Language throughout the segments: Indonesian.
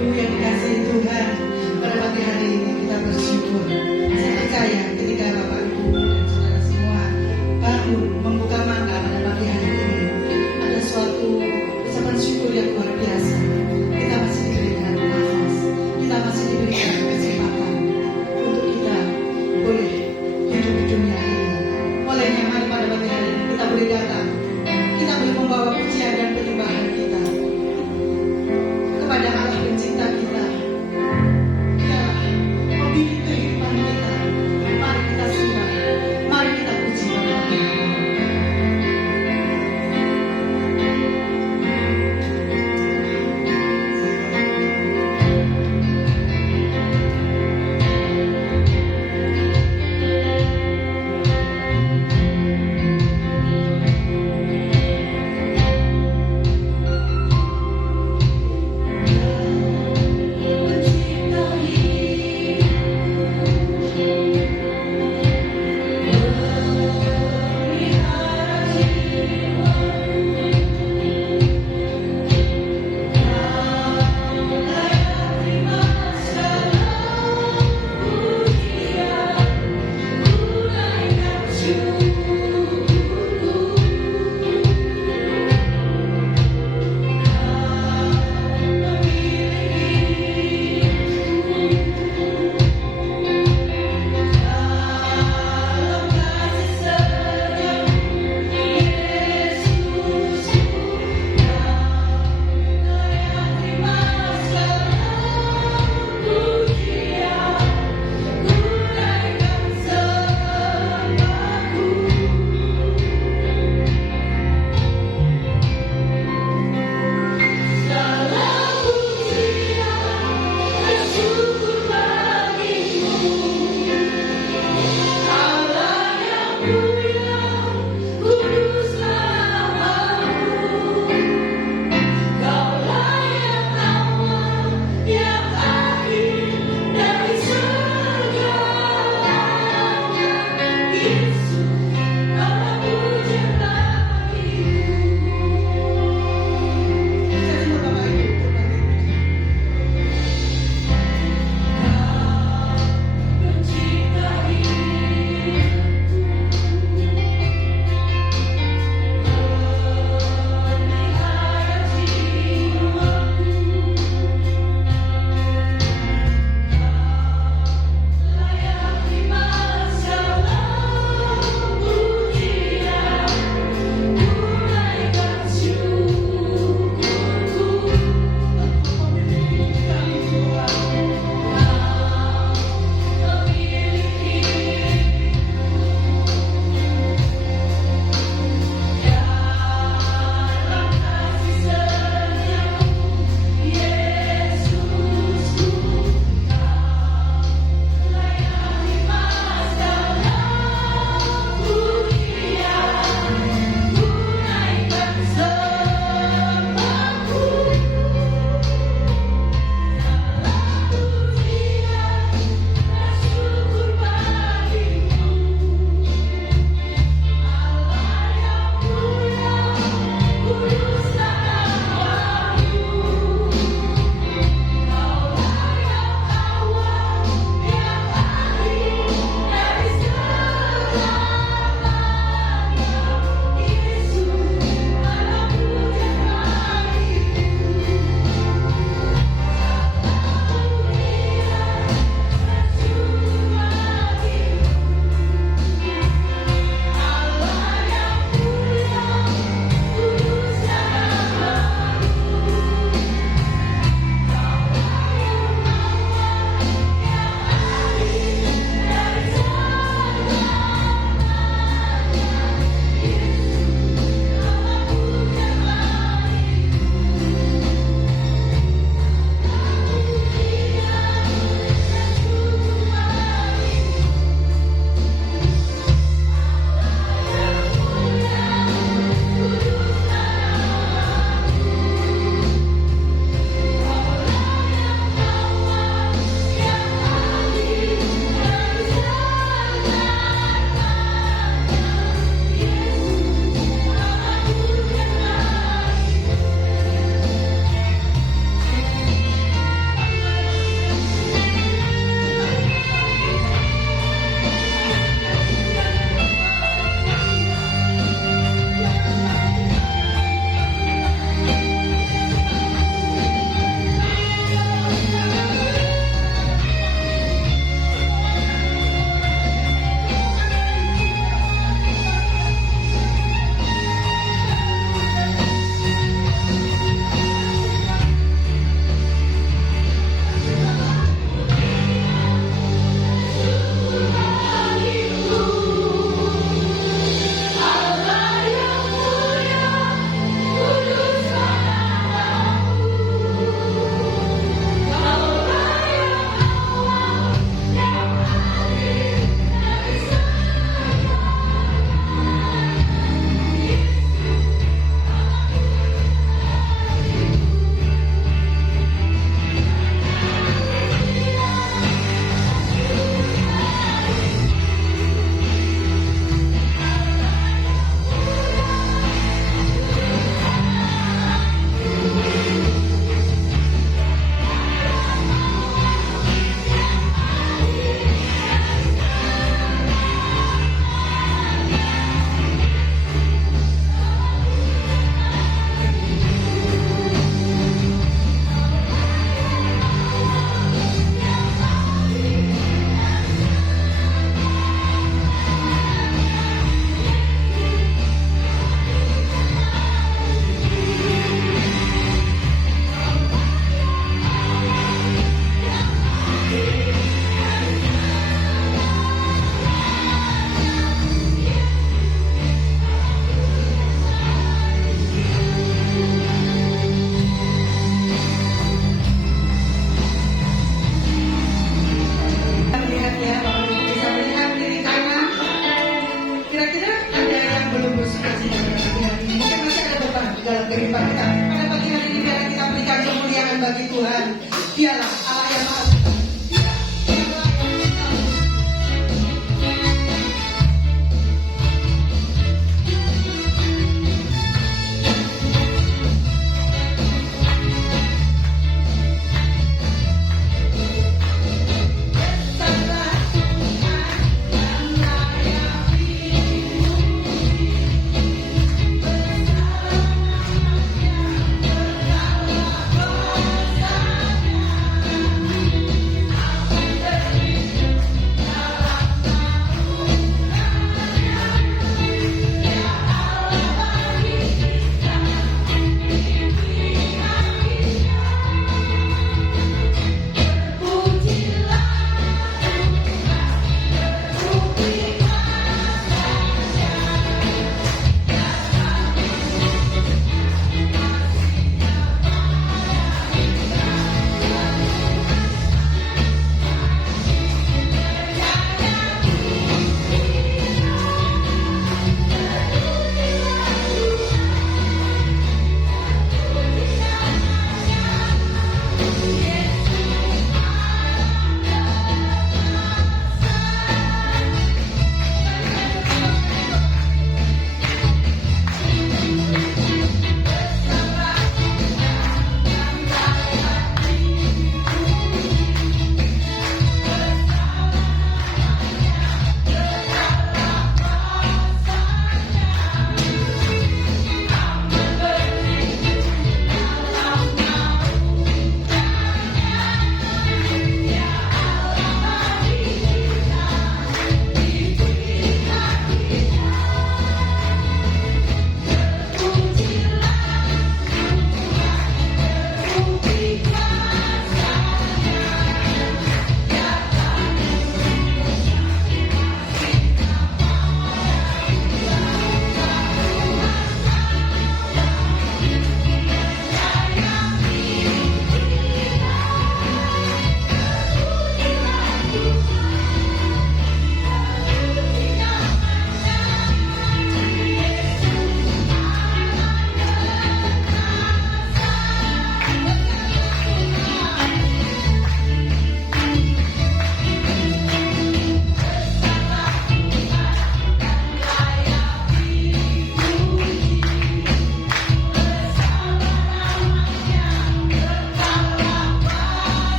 Ibu yang dikasihi Tuhan, pada pagi hari ini kita bersyukur. Saya percaya ketika Bapak Ibu dan saudara semua bangun membuka mata pada pagi hari ini, ada suatu ucapan syukur yang luar biasa. Kita masih diberikan nafas, kita masih diberikan kesempatan untuk kita boleh hidup di dunia ini. Olehnya mari pada pagi hari ini kita boleh datang, kita boleh membawa pujian dan penyembahan kita kepada Allah pencipta kita. Dia membimbing kehidupan kita. Mari kita sembah, mari kita puji pada pagi hari ini. bagi Tuhan. Dialah Allah yang maha suci.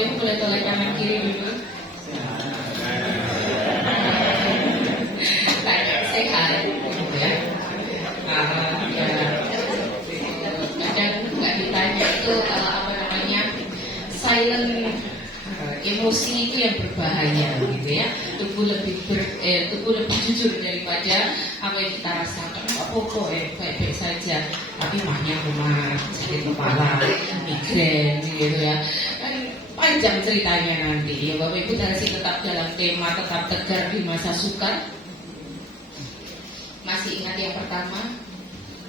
Bapak Ibu boleh tolak kanan kiri dulu. Tanya sehat, gitu ya. Kadang nggak ditanya itu apa namanya silent emosi itu yang berbahaya, gitu ya. Tubuh lebih jujur daripada apa yang kita rasakan. Apa baik-baik saja, tapi mahnya rumah sakit kepala, migrain, gitu ya. Kan panjang ceritanya nanti. Ya Bapak Ibu masih tetap dalam tema tetap tegar di masa sukar. Masih ingat yang pertama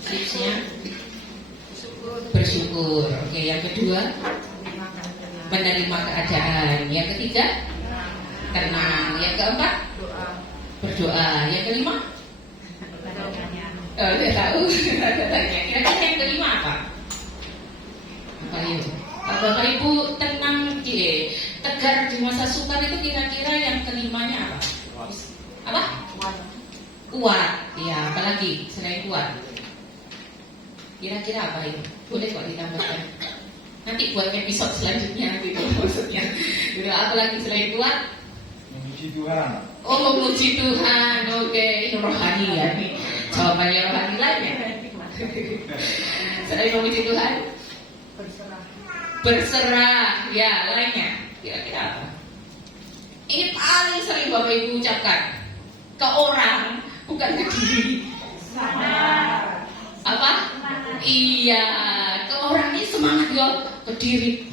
tipsnya? Bersyukur. Oke, yang kedua menerima keadaan. Yang ketiga tenang. Yang keempat berdoa. Yang kelima udah tahu. Kira-kira yang kelima apa? Bapak Ibu tenang, tegar di masa sukar itu kira-kira yang kelimanya apa? Apa? Kuat. Ya, apalagi selain kuat? Kira-kira apa itu? Boleh kok ditambahkan. Nanti buat episode selanjutnya gitu maksudnya. Apa lagi selain kuat? Memuji Tuhan. Oh, memuji Tuhan. Oke, ini rohani ya. Jawabannya rohani lainnya. Selain memuji Tuhan? Berserah. Ya, lainnya. Kira-kira apa? Ini paling sering Bapak Ibu ucapkan ke orang, bukan ke diri. Apa? Iya, ke orang ini semangat yo, ke diri.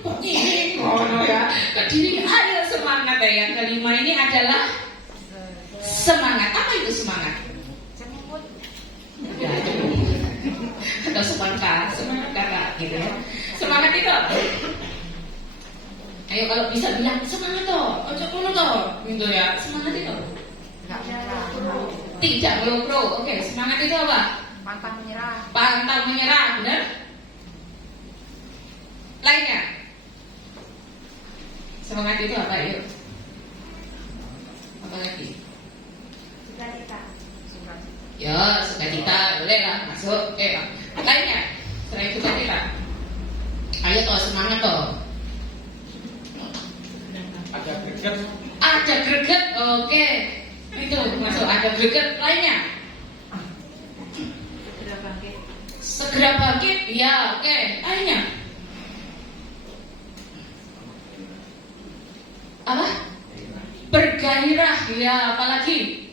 Kok ini ya? Ke diri ayo semangat ya. Yang kelima ini adalah semangat. Apa itu semangat? Ya, atau semangat kakak gitu ya. Semangat itu apa? Ayo kalau bisa bilang semangat toh, ojo kono toh, gitu ya. Semangat itu tidak melukro. Oke, semangat itu apa? Pantang menyerah, benar? Lainnya? Semangat itu apa yuk? Apa lagi? Ya, sukacita, boleh lah, masuk. Oke, lainnya? Selain sukacita? Ayo toh, semangat toh. Ada greget, oke. Itu masuk, ada greget. Lainnya? Segera bangkit, ya oke. Lainnya? Apa? Bergairah, ya apalagi?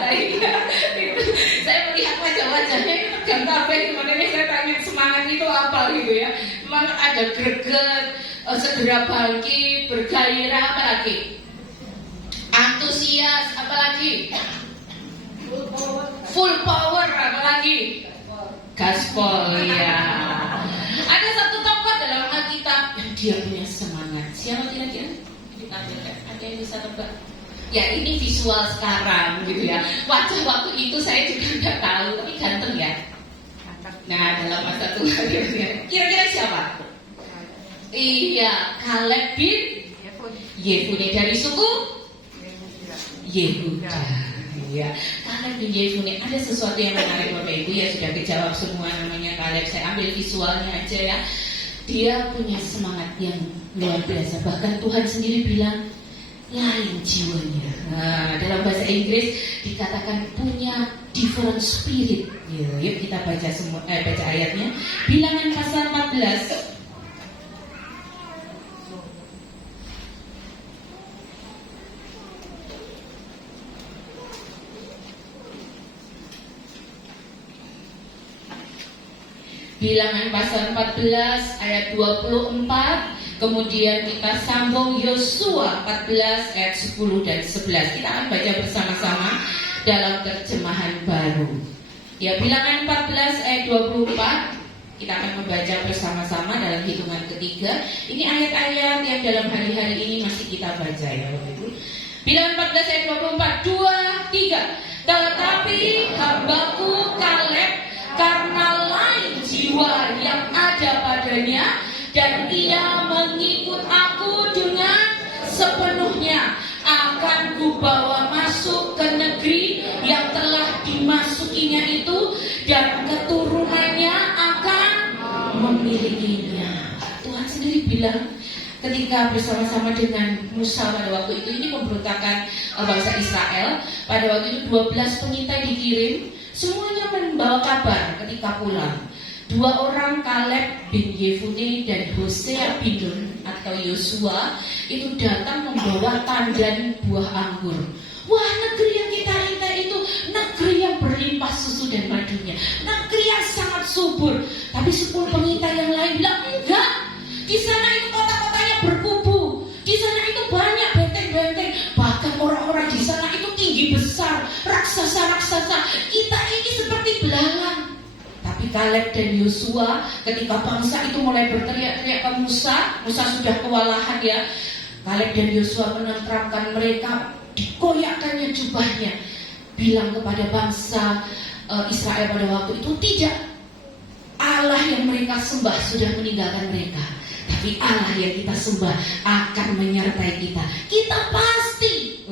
Lainnya itu saya melihat wajah-wajahnya itu tegang kabeh. Makanya saya tanya semangat itu apa gitu ya. Memang ada greget, segera bangkit, bergairah, apalagi? Antusias, apalagi? Full power, apalagi? Gaspol, ya. Ada satu tokoh dalam Alkitab yang dia punya semangat. Siapa kira-kira? Ditampilkan. Ada yang bisa tebak? Ya ini visual sekarang gitu ya. Wajah waktu itu saya juga nggak tahu, tapi ganteng ya. Nah dalam masa tua kira-kira siapa? Iya, Kaleb bin Yefune dari suku Yehuda. Ya, Kaleb bin Yefune. Ada sesuatu yang menarik Bapak Ibu ya, sudah kejawab semua namanya Kaleb. Saya ambil visualnya aja ya. Dia punya semangat yang luar biasa. Bahkan Tuhan sendiri bilang lain jiwanya. Nah, dalam bahasa Inggris dikatakan punya different spirit. Yuk kita baca semua, baca ayatnya. Bilangan pasal 14. Bilangan pasal 14 ayat 24. Kemudian kita sambung Yosua 14 ayat 10 dan 11. Kita akan baca bersama-sama dalam terjemahan baru. Ya, Bilangan 14 ayat 24. Kita akan membaca bersama-sama dalam hitungan ketiga. Ini ayat-ayat yang dalam hari-hari ini masih kita baca ya Bapak Ibu. Bilangan 14 ayat 24. 2, 3. Tetapi hambaku Kaleb, karena lain jiwa yang ada padanya, dan ia mengikut aku dengan sepenuhnya, akan kubawa masuk ke negeri yang telah dimasukinya itu, dan keturunannya akan tingginya. Tuhan sendiri bilang ketika bersama-sama dengan Musa pada waktu itu, ini pemberontakan bangsa Israel. Pada waktu itu 12 pengintai dikirim, semuanya membawa kabar ketika pulang. 2 orang, Kaleb bin Yefune dan Hosea bin Nun atau Yosua, itu datang membawa tandan buah anggur. Wah, negeri yang kita intai itu negeri yang berlimpah susu dan madunya, negeri yang sangat subur. Tapi 10 pengintai yang lain bilang enggak. Di sana itu kota-kotanya berkubu, di sana itu banyak benteng-benteng, bahkan orang-orang di sana itu tinggi besar, raksasa-raksasa. Kita ini seperti belalang. Tapi Kaleb dan Yosua, ketika bangsa itu mulai berteriak-teriak ke Musa sudah kewalahan ya. Kaleb dan Yosua menenteramkan mereka, dikoyakkannya jubahnya, bilang kepada bangsa Israel pada waktu itu, tidak, Allah yang mereka sembah sudah meninggalkan mereka, tapi Allah yang kita sembah akan menyertai kita. Kita pasti,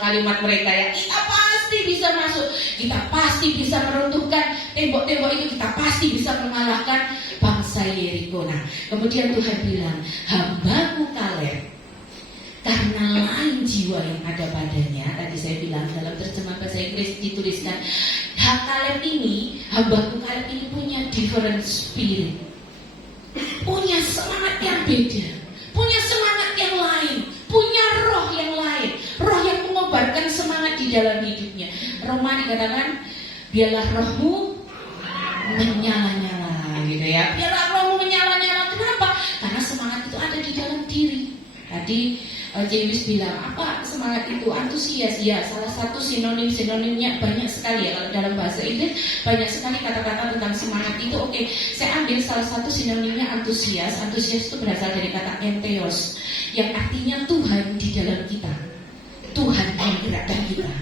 kalimat mereka ya, kita pasti bisa masuk, kita pasti bisa meruntuhkan tembok-tembok itu, kita pasti bisa mengalahkan bangsa Yeriko. Nah, kemudian Tuhan bilang, hambaku Kaleb, karena lain jiwa yang ada padanya. Tadi saya bilang dalam terjemahan bahasa Inggris dituliskan, Kaleb ini, hambaku Kaleb ini punya different spirit, punya semangat yang beda, punya semangat yang lain, punya roh yang lain, roh yang mengobarkan semangat di dalam hidupnya. Rohani katakan, biarlah rohmu menyala-nyala, gitu ya. Biarlah rohmu menyala-nyala. Kenapa? Karena semangat itu ada di dalam diri. Tadi James bilang, apa semangat itu? Antusias. Ya, salah satu sinonimnya banyak sekali ya. Kalau dalam bahasa Inggris banyak sekali kata-kata tentang semangat itu. Oke, saya ambil salah satu sinonimnya antusias. Antusias itu berasal dari kata entheos, yang artinya Tuhan di dalam kita, Tuhan yang menggerakkan kita,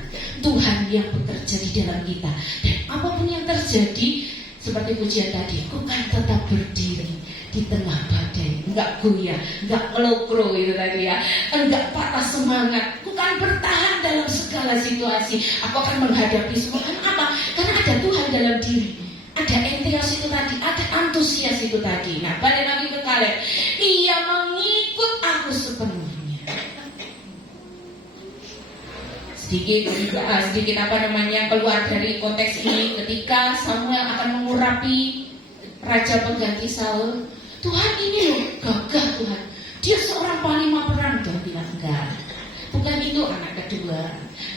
Tuhan yang bekerja di dalam kita. Dan apapun yang terjadi, seperti pujian tadi, aku kan tetap berdiri di tengah badai, enggak goyah, enggak melokro itu tadi ya, enggak patah semangat, aku kan bertahan dalam segala situasi, aku akan menghadapi semua. Kenapa? Karena ada Tuhan dalam diri, ada entheos itu tadi, ada antusias itu tadi. Nah, balik lagi ke Kaleb, ia mengikut aku sepenuhnya. Sedikit keluar dari konteks ini, ketika Samuel akan mengurapi raja pengganti Saul, Tuhan ini loh gagah Tuhan, dia seorang panglima perang. Tuhan bilang enggak, bukan itu anak kedua,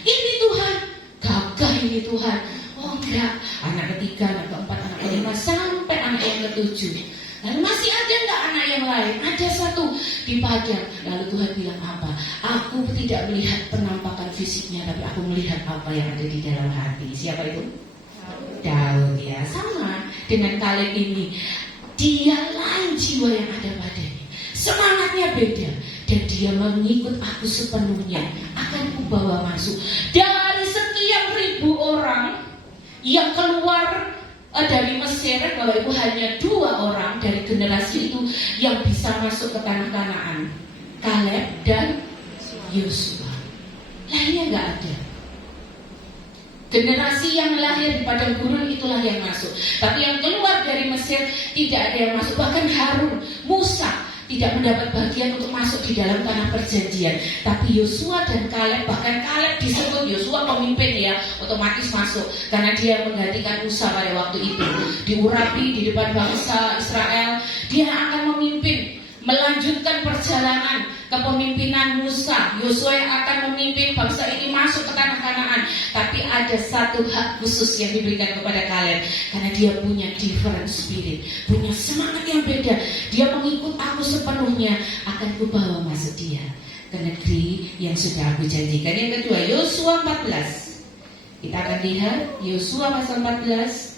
ini Tuhan gagah, ini Tuhan. Oh enggak, anak ketiga, anak keempat, anak kelima, sampai anak yang ketujuh. Lalu masih ada enggak anak yang lain? Ada satu dipajang. Lalu Tuhan bilang apa? Aku tidak melihat penampakan fisiknya, tapi aku melihat apa yang ada di dalam hati. Siapa itu? Daud ya. Sama dengan Kaleb ini, dia lain jiwa yang ada padanya, semangatnya beda, dan dia mengikut aku sepenuhnya. Akan kubawa masuk dari sekian ribu orang yang keluar dari Mesir. Bapak Ibu, hanya 2 orang dari generasi itu yang bisa masuk ke tanah Kanaan, Kaleb dan Yosua. Lainnya nggak ada. Generasi yang lahir di padang gurun itulah yang masuk. Tapi yang keluar dari Mesir tidak ada yang masuk. Bahkan Harun, Musa tidak mendapat bagian untuk masuk di dalam tanah perjanjian. Tapi Yosua dan Kaleb, bahkan Kaleb disebut, Yosua pemimpin ya, otomatis masuk. Karena dia menggantikan Musa pada waktu itu. Diurapi di depan bangsa Israel, dia akan memimpin, melanjutkan perjalanan kepemimpinan Musa. Yosua yang akan memimpin bangsa ini masuk ke tanah Kanaan. Tapi ada satu hak khusus yang diberikan kepada Kaleb, karena dia punya different spirit, punya semangat yang beda. Dia mengikut aku sepenuhnya, akan kubawa masuk dia ke negeri yang sudah aku janjikan. Yang kedua, Yosua 14. Kita akan lihat Yosua pasal 14.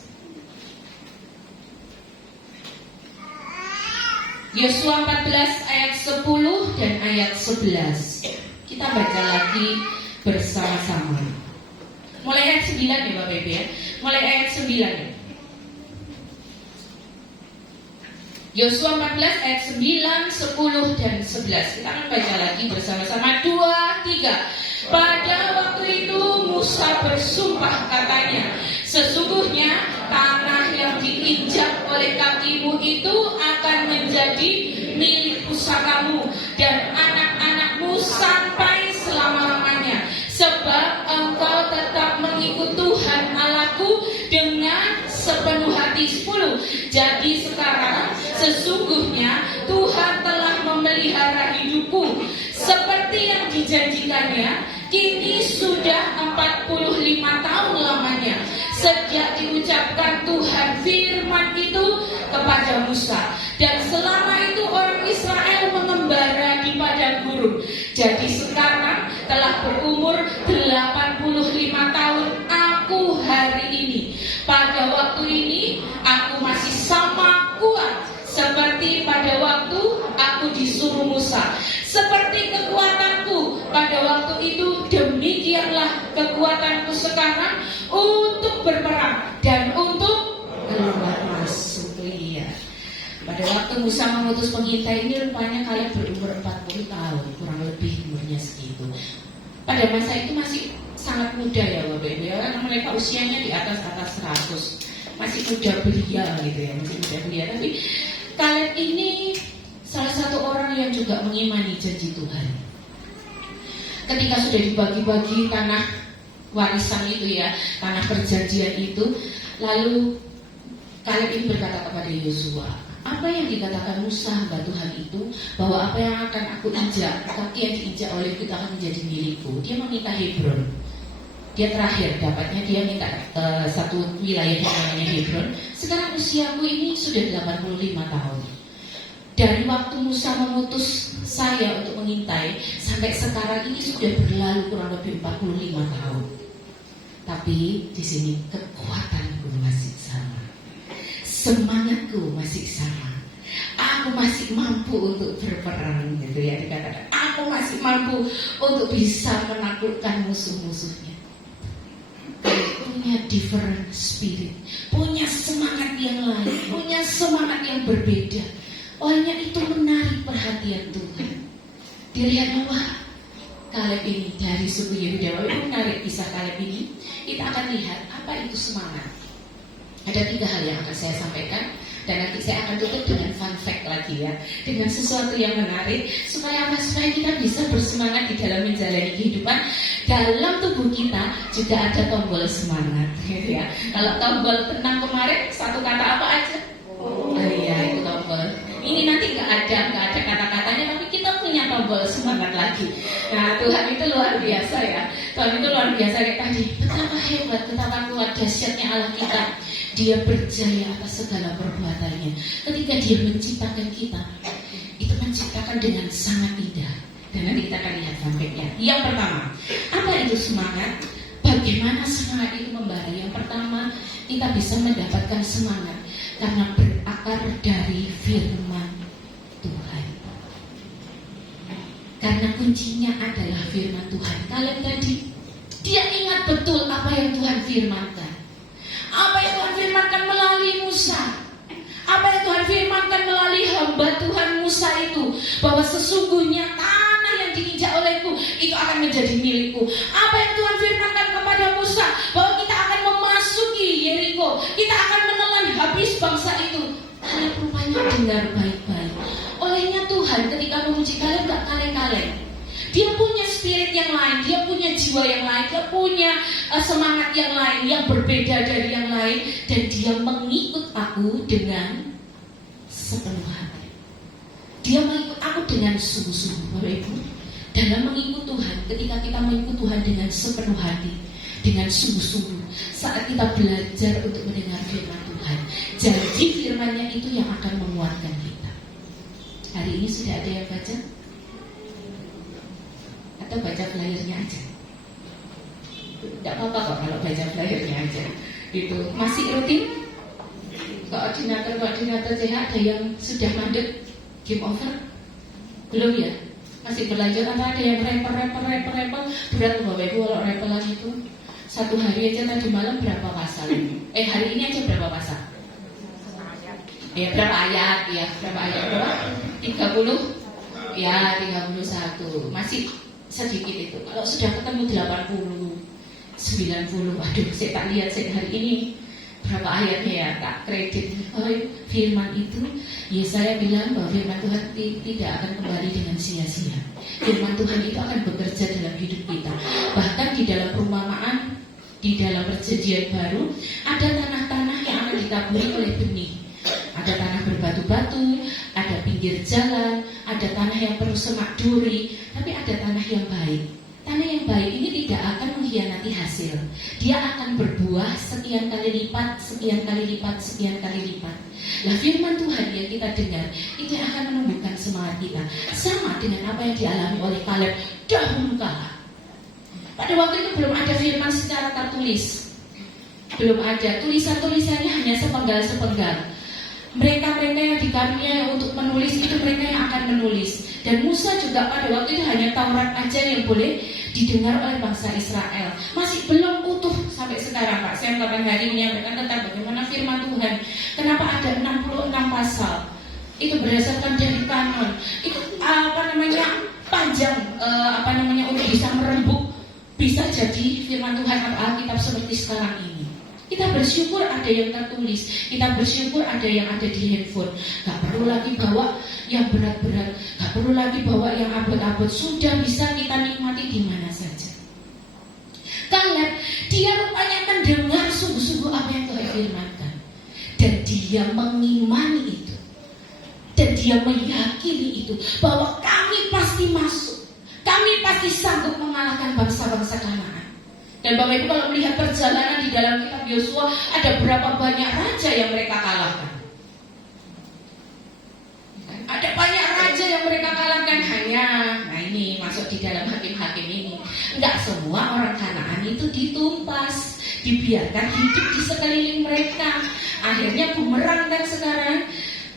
Yosua 14 ayat 10 dan ayat 11. Kita baca lagi bersama-sama. Mulai ayat 9 ya Bapak Ibu ya. Mulai ayat 9. Yosua 14 ayat 9, 10 dan 11. Kita akan baca lagi bersama-sama. 2, 3. Pada waktu itu Musa bersumpah katanya, sesungguhnya tanah yang diinjak oleh kakimu itu akan menjadi milik pusakamu dan anak-anakmu sampai selama-lamanya. Sebab engkau tetap mengikut Tuhan Allahku dengan sepenuh hati. 10. Jadi sekarang sesungguhnya Tuhan telah memelihara hidupku seperti yang dijanjikannya. Kini sudah 45 tahun lamanya sejak diucapkan Tuhan firman itu kepada Musa. Dan selama itu orang Israel mengembara di padang gurun. Jadi sekarang telah berumur 85 tahun aku hari ini. Pada waktu ini aku masih sama kuat seperti pada waktu aku disuruh Musa. Seperti kekuatanku pada waktu itu, demikianlah kekuatanku sekarang untuk berperang dan untuk keluar masuk. Iya. Pada waktu Musa mengutus pengintai ini, rupanya kalian berumur 40 tahun, kurang lebih umurnya segitu. Pada masa itu masih sangat muda ya Bapak Ibu ya, karena mereka usianya di atas 100, masih muda belia gitu ya, masih muda belia. Tapi kalian ini salah satu orang yang juga mengimani janji Tuhan. Ketika sudah dibagi-bagi tanah warisan itu ya, tanah perjanjian itu, lalu kalian ini berkata kepada Yosua, apa yang dikatakan Musa hamba Tuhan itu, bahwa apa yang akan aku injak, kaki yang diinjak oleh kita akan menjadi milikku. Dia meminta Hebron. Dia terakhir dapatnya, dia minta satu wilayah yang namanya Hebron. Sekarang usiaku ini sudah 85 tahun. Dari waktu Musa memutus saya untuk mengintai sampai sekarang ini sudah berlalu kurang lebih 45 tahun. Tapi di sini kekuatanku masih sama, semangatku masih sama. Aku masih mampu untuk berperang, gitu ya dikatakan. Aku masih mampu untuk bisa menaklukkan musuh-musuhnya. Punya different spirit, punya semangat yang lain, punya semangat yang berbeda. Olehnya itu menarik perhatian Tuhan. Dilihatnya, wah, Kaleb ini dari suku Yehuda. Itu menarik kisah Kaleb ini. Kita akan lihat apa itu semangat. Ada 3 hal yang akan saya sampaikan, dan nanti saya akan tutup dengan fun fact lagi ya, dengan sesuatu yang menarik supaya apa? Supaya kita bisa bersemangat di dalam menjalani kehidupan. Dalam tubuh kita juga ada tombol semangat, gitu ya. Kalau tombol tenang kemarin satu kata apa aja? Oh iya, itu tombol. Ini nanti nggak ada kata-katanya, tapi kita punya tombol semangat lagi. Nah, Tuhan itu luar biasa ya. Tuhan itu luar biasa kayak tadi. Betapa hebat, betapa kuat dahsyatnya Allah kita. Dia berjaya atas segala perbuatannya. Ketika Dia menciptakan kita, itu menciptakan dengan sangat indah. Dan nanti kita akan lihat sampainya. Yang pertama, apa itu semangat? Bagaimana semangat itu membara? Yang pertama, kita bisa mendapatkan semangat karena berakar dari firman Tuhan. Karena kuncinya adalah firman Tuhan. Kalian tadi, dia ingat betul apa yang Tuhan firmankan. Apa yang Tuhan firmankan melalui Musa. Apa yang Tuhan firmankan melalui hamba Tuhan Musa itu, bahwa sesungguhnya tanah yang diinjak olehku itu akan menjadi milikku. Apa yang Tuhan firmankan kepada Musa, bahwa kita akan memasuki Yeriko, kita akan menelan habis bangsa itu. Kalian rupanya dengar baik-baik. Olehnya Tuhan ketika memuji kalian gak kaleng-kaleng. Dia punya spirit yang lain, dia punya jiwa yang lain, dia punya semangat yang lain, yang berbeda dari yang lain. Dan dia mengikut aku dengan sepenuh hati. Dia mengikut aku dengan sungguh-sungguh, Bapak Ibu. Dalam mengikut Tuhan, ketika kita mengikut Tuhan dengan sepenuh hati, dengan sungguh-sungguh, saat kita belajar untuk mendengar firman Tuhan, janji firman-Nya itu yang akan menguatkan kita. Hari ini sudah ada yang baca? Atau baca flyernya aja? Tidak apa-apa kok kalau baca flyernya aja. Itu masih rutin? Koordinator CH ada yang sudah mandek game over? Belum ya? Masih berlanjut atau ada yang repel? Berat Bapak Ibu kalau repelan itu. Satu hari aja tadi malam berapa pasal? Hari ini aja berapa pasal? Ya berapa ayat? Ya berapa ayat? Berapa? 30? Ya 31. Masih sedikit itu. Kalau sudah ketemu 80, 90, aduh saya tak lihat saya hari ini berapa ayatnya ya, tak kredit. Oh, firman itu, Yesaya bilang bahwa firman Tuhan tidak akan kembali dengan sia-sia. Firman Tuhan itu akan bekerja dalam hidup kita. Bahkan di dalam perumpamaan, di dalam perjanjian baru, ada tanah-tanah yang akan ditaburi oleh benih. Ada tanah berbatu-batu, ada pinggir jalan, ada tanah yang penuh semak duri, tapi ada tanah yang baik. Tanah yang baik ini tidak akan mengkhianati hasil. Dia akan berbuah sekian kali lipat, sekian kali lipat, sekian kali lipat. Nah, firman Tuhan yang kita dengar itu akan menumbuhkan semangat kita. Sama dengan apa yang dialami oleh Kaleb dahulu kala. Pada waktu itu belum ada firman secara tertulis. Belum ada, tulisan-tulisannya hanya sepenggal-sepenggal. Mereka-mereka yang dikaruniai untuk menulis itu mereka yang akan menulis. Dan Musa juga pada waktu itu hanya Taurat aja yang boleh didengar oleh bangsa Israel. Masih belum utuh sampai sekarang, Pak. Saya kapan hari menyampaikan tentang bagaimana firman Tuhan. Kenapa ada 66 pasal? Itu berdasarkan dari kanon. Itu panjang untuk bisa merembuk, bisa jadi firman Tuhan atau Alkitab seperti sekarang ini. Kita bersyukur ada yang tertulis, kita bersyukur ada yang ada di handphone. Gak perlu lagi bawa yang berat-berat, gak perlu lagi bawa yang abot-abot. Sudah bisa kita nikmati di mana saja. Kaleb, dia rupanya mendengar sungguh-sungguh apa yang Tuhan firmankan, dan dia mengimani itu, dan dia meyakini itu, bahwa kami pasti masuk, kami pasti sanggup mengalahkan bangsa-bangsa Kanaan. Dan Bapak Ibu kalau melihat perjalanan di dalam kitab Yosua, ada berapa banyak raja yang mereka kalahkan. Ada banyak raja yang mereka kalahkan hanya, nah ini masuk di dalam hakim-hakim ini. Enggak semua orang Kanaan itu ditumpas, dibiarkan hidup di sekeliling mereka. Akhirnya bumerang kan sekarang.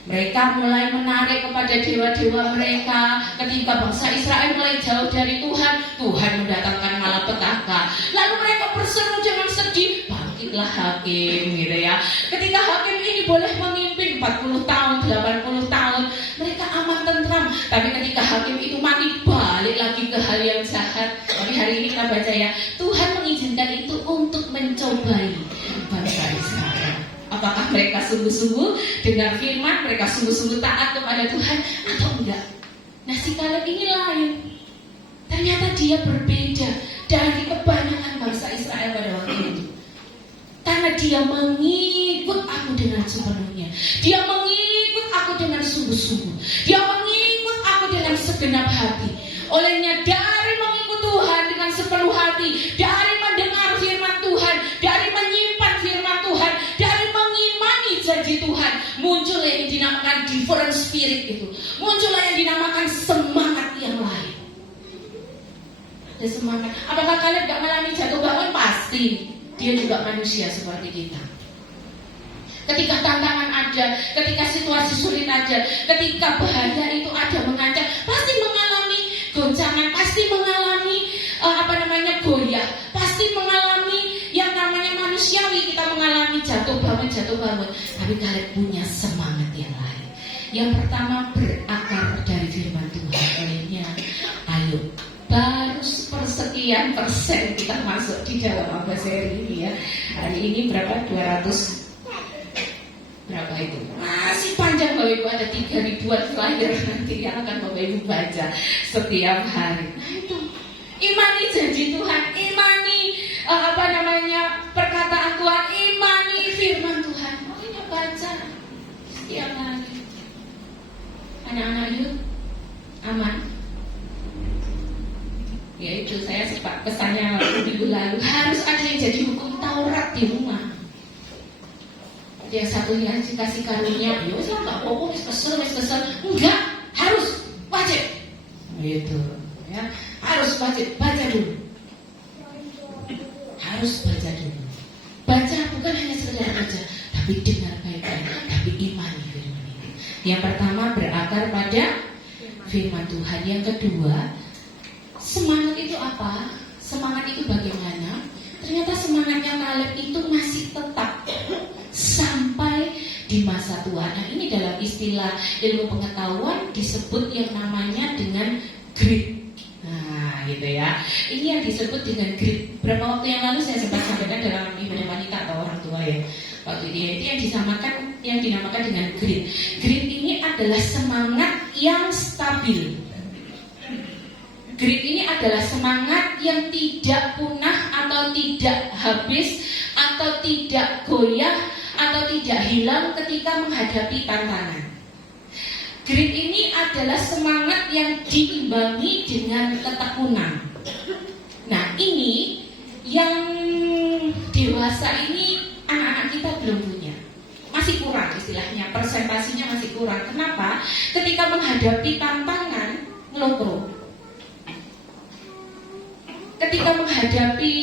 Mereka mulai menarik kepada dewa-dewa mereka. Ketika bangsa Israel mulai jauh dari Tuhan, Tuhan mendatangkan malapetaka. Lalu mereka berseru dengan sedih, bangkitlah hakim, gitu ya. Ketika hakim ini boleh memimpin 40 tahun, 80 tahun, mereka aman tentram. Tapi ketika hakim itu mati, balik lagi ke hal yang jahat. Tapi hari ini kita baca ya, Tuhan mengizinkan itu untuk mencobai bangsa Israel. Apakah mereka sungguh-sungguh dengar firman, mereka sungguh-sungguh taat kepada Tuhan atau enggak? Nah, si Kaleb ini lain. Ternyata dia berbeda dari kebanyakan bangsa Israel pada waktu itu. Karena dia mengikut aku dengan sepenuhnya. Dia mengikut aku dengan sungguh-sungguh. Dia mengikut aku dengan segenap hati. Olehnya dari mengikut Tuhan dengan sepenuh hati, dari mendengar firman Tuhan, dari menyimpan firman Tuhan, dari mengimani janji Tuhan, muncullah yang dinamakan different spirit itu. Muncullah yang dinamakan semangat yang lain. Ada semangat. Apakah kalian gak mengalami jatuh bangun? Pasti. Dia juga manusia seperti kita. Ketika tantangan ada, ketika situasi sulit ada, ketika bahaya itu ada mengancam, pasti mengalami goncangan, pasti mengalami goyah, pasti mengalami yang namanya manusiawi, kita mengalami jatuh bangun. Tapi kalian punya semangat yang lain. Yang pertama berakar dari firman Tuhan. Olehnya, ayo baru persekian persen kita masuk di dalam apa seri ini ya. Hari ini berapa? 200 berapa itu? Masih panjang Bapak Ibu, ada 3.000-an flyer nanti yang akan Bapak Ibu baca setiap hari. Nah itu, imani janji Tuhan, imani perkataan Tuhan, imani firman Tuhan. Makanya baca setiap hari. Anak-anak yuk, aman. Ya itu saya sempat pesannya minggu lalu, harus ada yang jadi hukum Taurat di rumah. Yang satunya dikasih karunia, ya wis enggak apa-apa, wis kesel. Enggak, harus wajib. Gitu, ya. Harus wajib, baca dulu. Harus baca dulu. Baca bukan hanya sekedar baca, tapi dengar baik-baik, tapi imani firman itu. Yang pertama berakar pada firman Tuhan. Yang kedua, semangat itu apa? Semangat itu bagaimana? Ternyata semangatnya Kaleb itu masih tetap sampai di masa tua. Nah ini dalam istilah ilmu pengetahuan disebut yang namanya dengan grit. Nah gitu ya. Ini yang disebut dengan grit. Berapa waktu yang lalu saya sempat sampaikan dalam ibadah wanita atau orang tua ya. Waktu itu yang disamakan yang dinamakan dengan grit. Grit ini adalah semangat yang stabil. Grit ini adalah semangat yang tidak punah atau tidak habis atau tidak goyah atau tidak hilang ketika menghadapi tantangan. Grit ini adalah semangat yang diimbangi dengan ketekunan. Nah, ini yang dewasa ini anak-anak kita belum punya. Masih kurang istilahnya, presentasinya masih kurang. Kenapa? Ketika menghadapi tantangan, ngelokro. Ketika menghadapi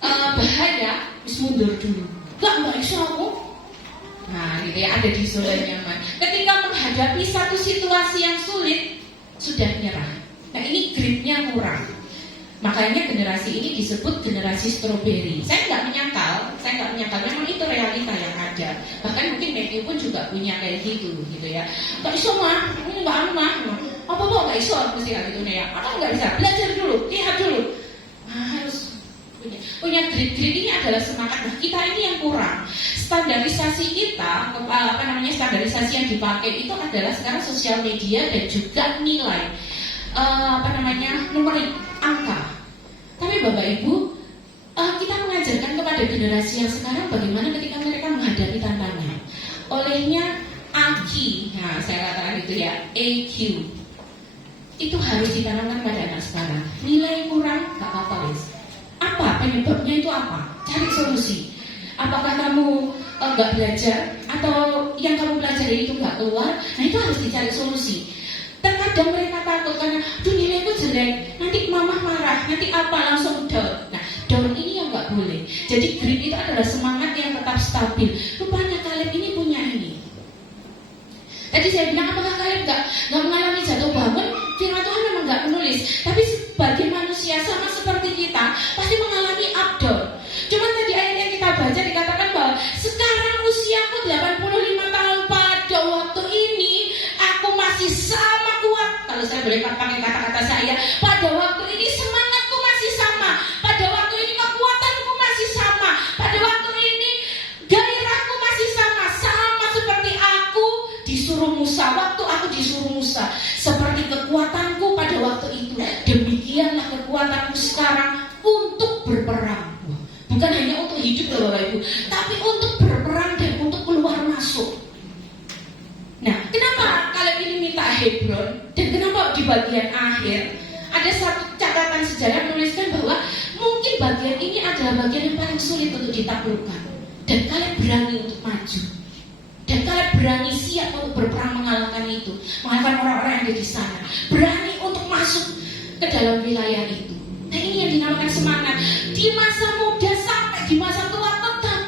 bahaya, harus mundur dulu. Gak bisa aku. Nah, gitu ya, ada di zona nyaman. Ketika menghadapi satu situasi yang sulit, sudah nyerah. Nah, ini gritnya kurang. Makanya generasi ini disebut generasi stroberi. Saya nggak menyangkal. Memang itu realita yang ada. Bahkan mungkin Matthew pun juga punya kayak gitu ya. Gak iso mah, ini nggak anu mah. Apa nggak iso mesti kayak gitu nih ya. Apa nggak bisa? Belajar dulu, lihat dulu. Nah, harus punya grit ini adalah semangat. Nah, kita ini yang kurang. Standarisasi kita, standarisasi yang dipakai itu adalah sekarang sosial media dan juga nilai, numerik, angka. Tapi Bapak Ibu, kita mengajarkan kepada generasi yang sekarang bagaimana ketika mereka menghadapi tantangan. Olehnya AQ, nah saya katakan itu ya, AQ. Itu harus ditanamkan pada anak sekarang. Nilai kurang, gak apa-apa guys. Apa penyebabnya itu apa? Cari solusi. Apakah kamu nggak belajar atau yang kamu pelajari itu nggak keluar? Nah, itu harus dicari solusi. Terkadang mereka takut karena nilai itu jelek, nanti mama marah, nanti apa, langsung down. Nah, down ini yang nggak boleh. Jadi grit itu adalah semangat yang tetap stabil. Rupanya Kaleb ini punya ini. Tadi saya bilang apakah Kaleb nggak mengalami jatuh bangun? Firman Tuhan memang nggak menulis, tapi sebagai manusia sama seperti kita pasti mengalami up down. Cuman tadi ayat yang kita baca dikatakan bahwa sekarang usiaku 85 tahun, pada waktu ini aku masih sama kuat. Kalau saya boleh pakai kata-kata saya, pada waktu ini semangatku masih sama, pada waktu ini kekuatanku masih sama, pada waktu ini gairahku masih sama seperti aku disuruh Musa. Waktu aku disuruh Musa, seperti kekuatanku pada waktu itu, demikianlah kekuatanku sekarang untuk berperang. Bukan hanya untuk hidup loh Bapak Ibu, tapi untuk berperang dan untuk keluar masuk. Nah, kenapa Kaleb ini minta Hebron? Dan kenapa di bagian akhir ada satu catatan sejarah menuliskan bahwa mungkin bagian ini adalah bagian yang paling sulit untuk ditaklukkan. Dan Kaleb berani untuk maju. Dan Kaleb berani siap untuk berperang mengalahkan itu, mengalahkan orang-orang yang ada di sana. Berani untuk masuk ke dalam wilayah itu. Nah, ini yang dinamakan semangat. Di masa muda sampai di masa tua tetap.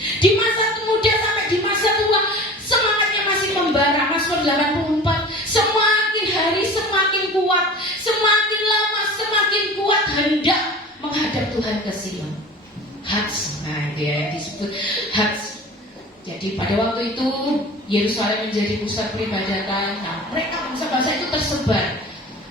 Di masa muda sampai di masa tua semangatnya masih membara. Mazmur 84. Semakin hari semakin kuat, semakin lama semakin kuat hendak menghadap Tuhan ke Sion. Hats. Nah, dia disebut hats. Jadi pada waktu itu Yerusalem menjadi pusat peribadatan. Nah, mereka bangsa-bangsa itu tersebar.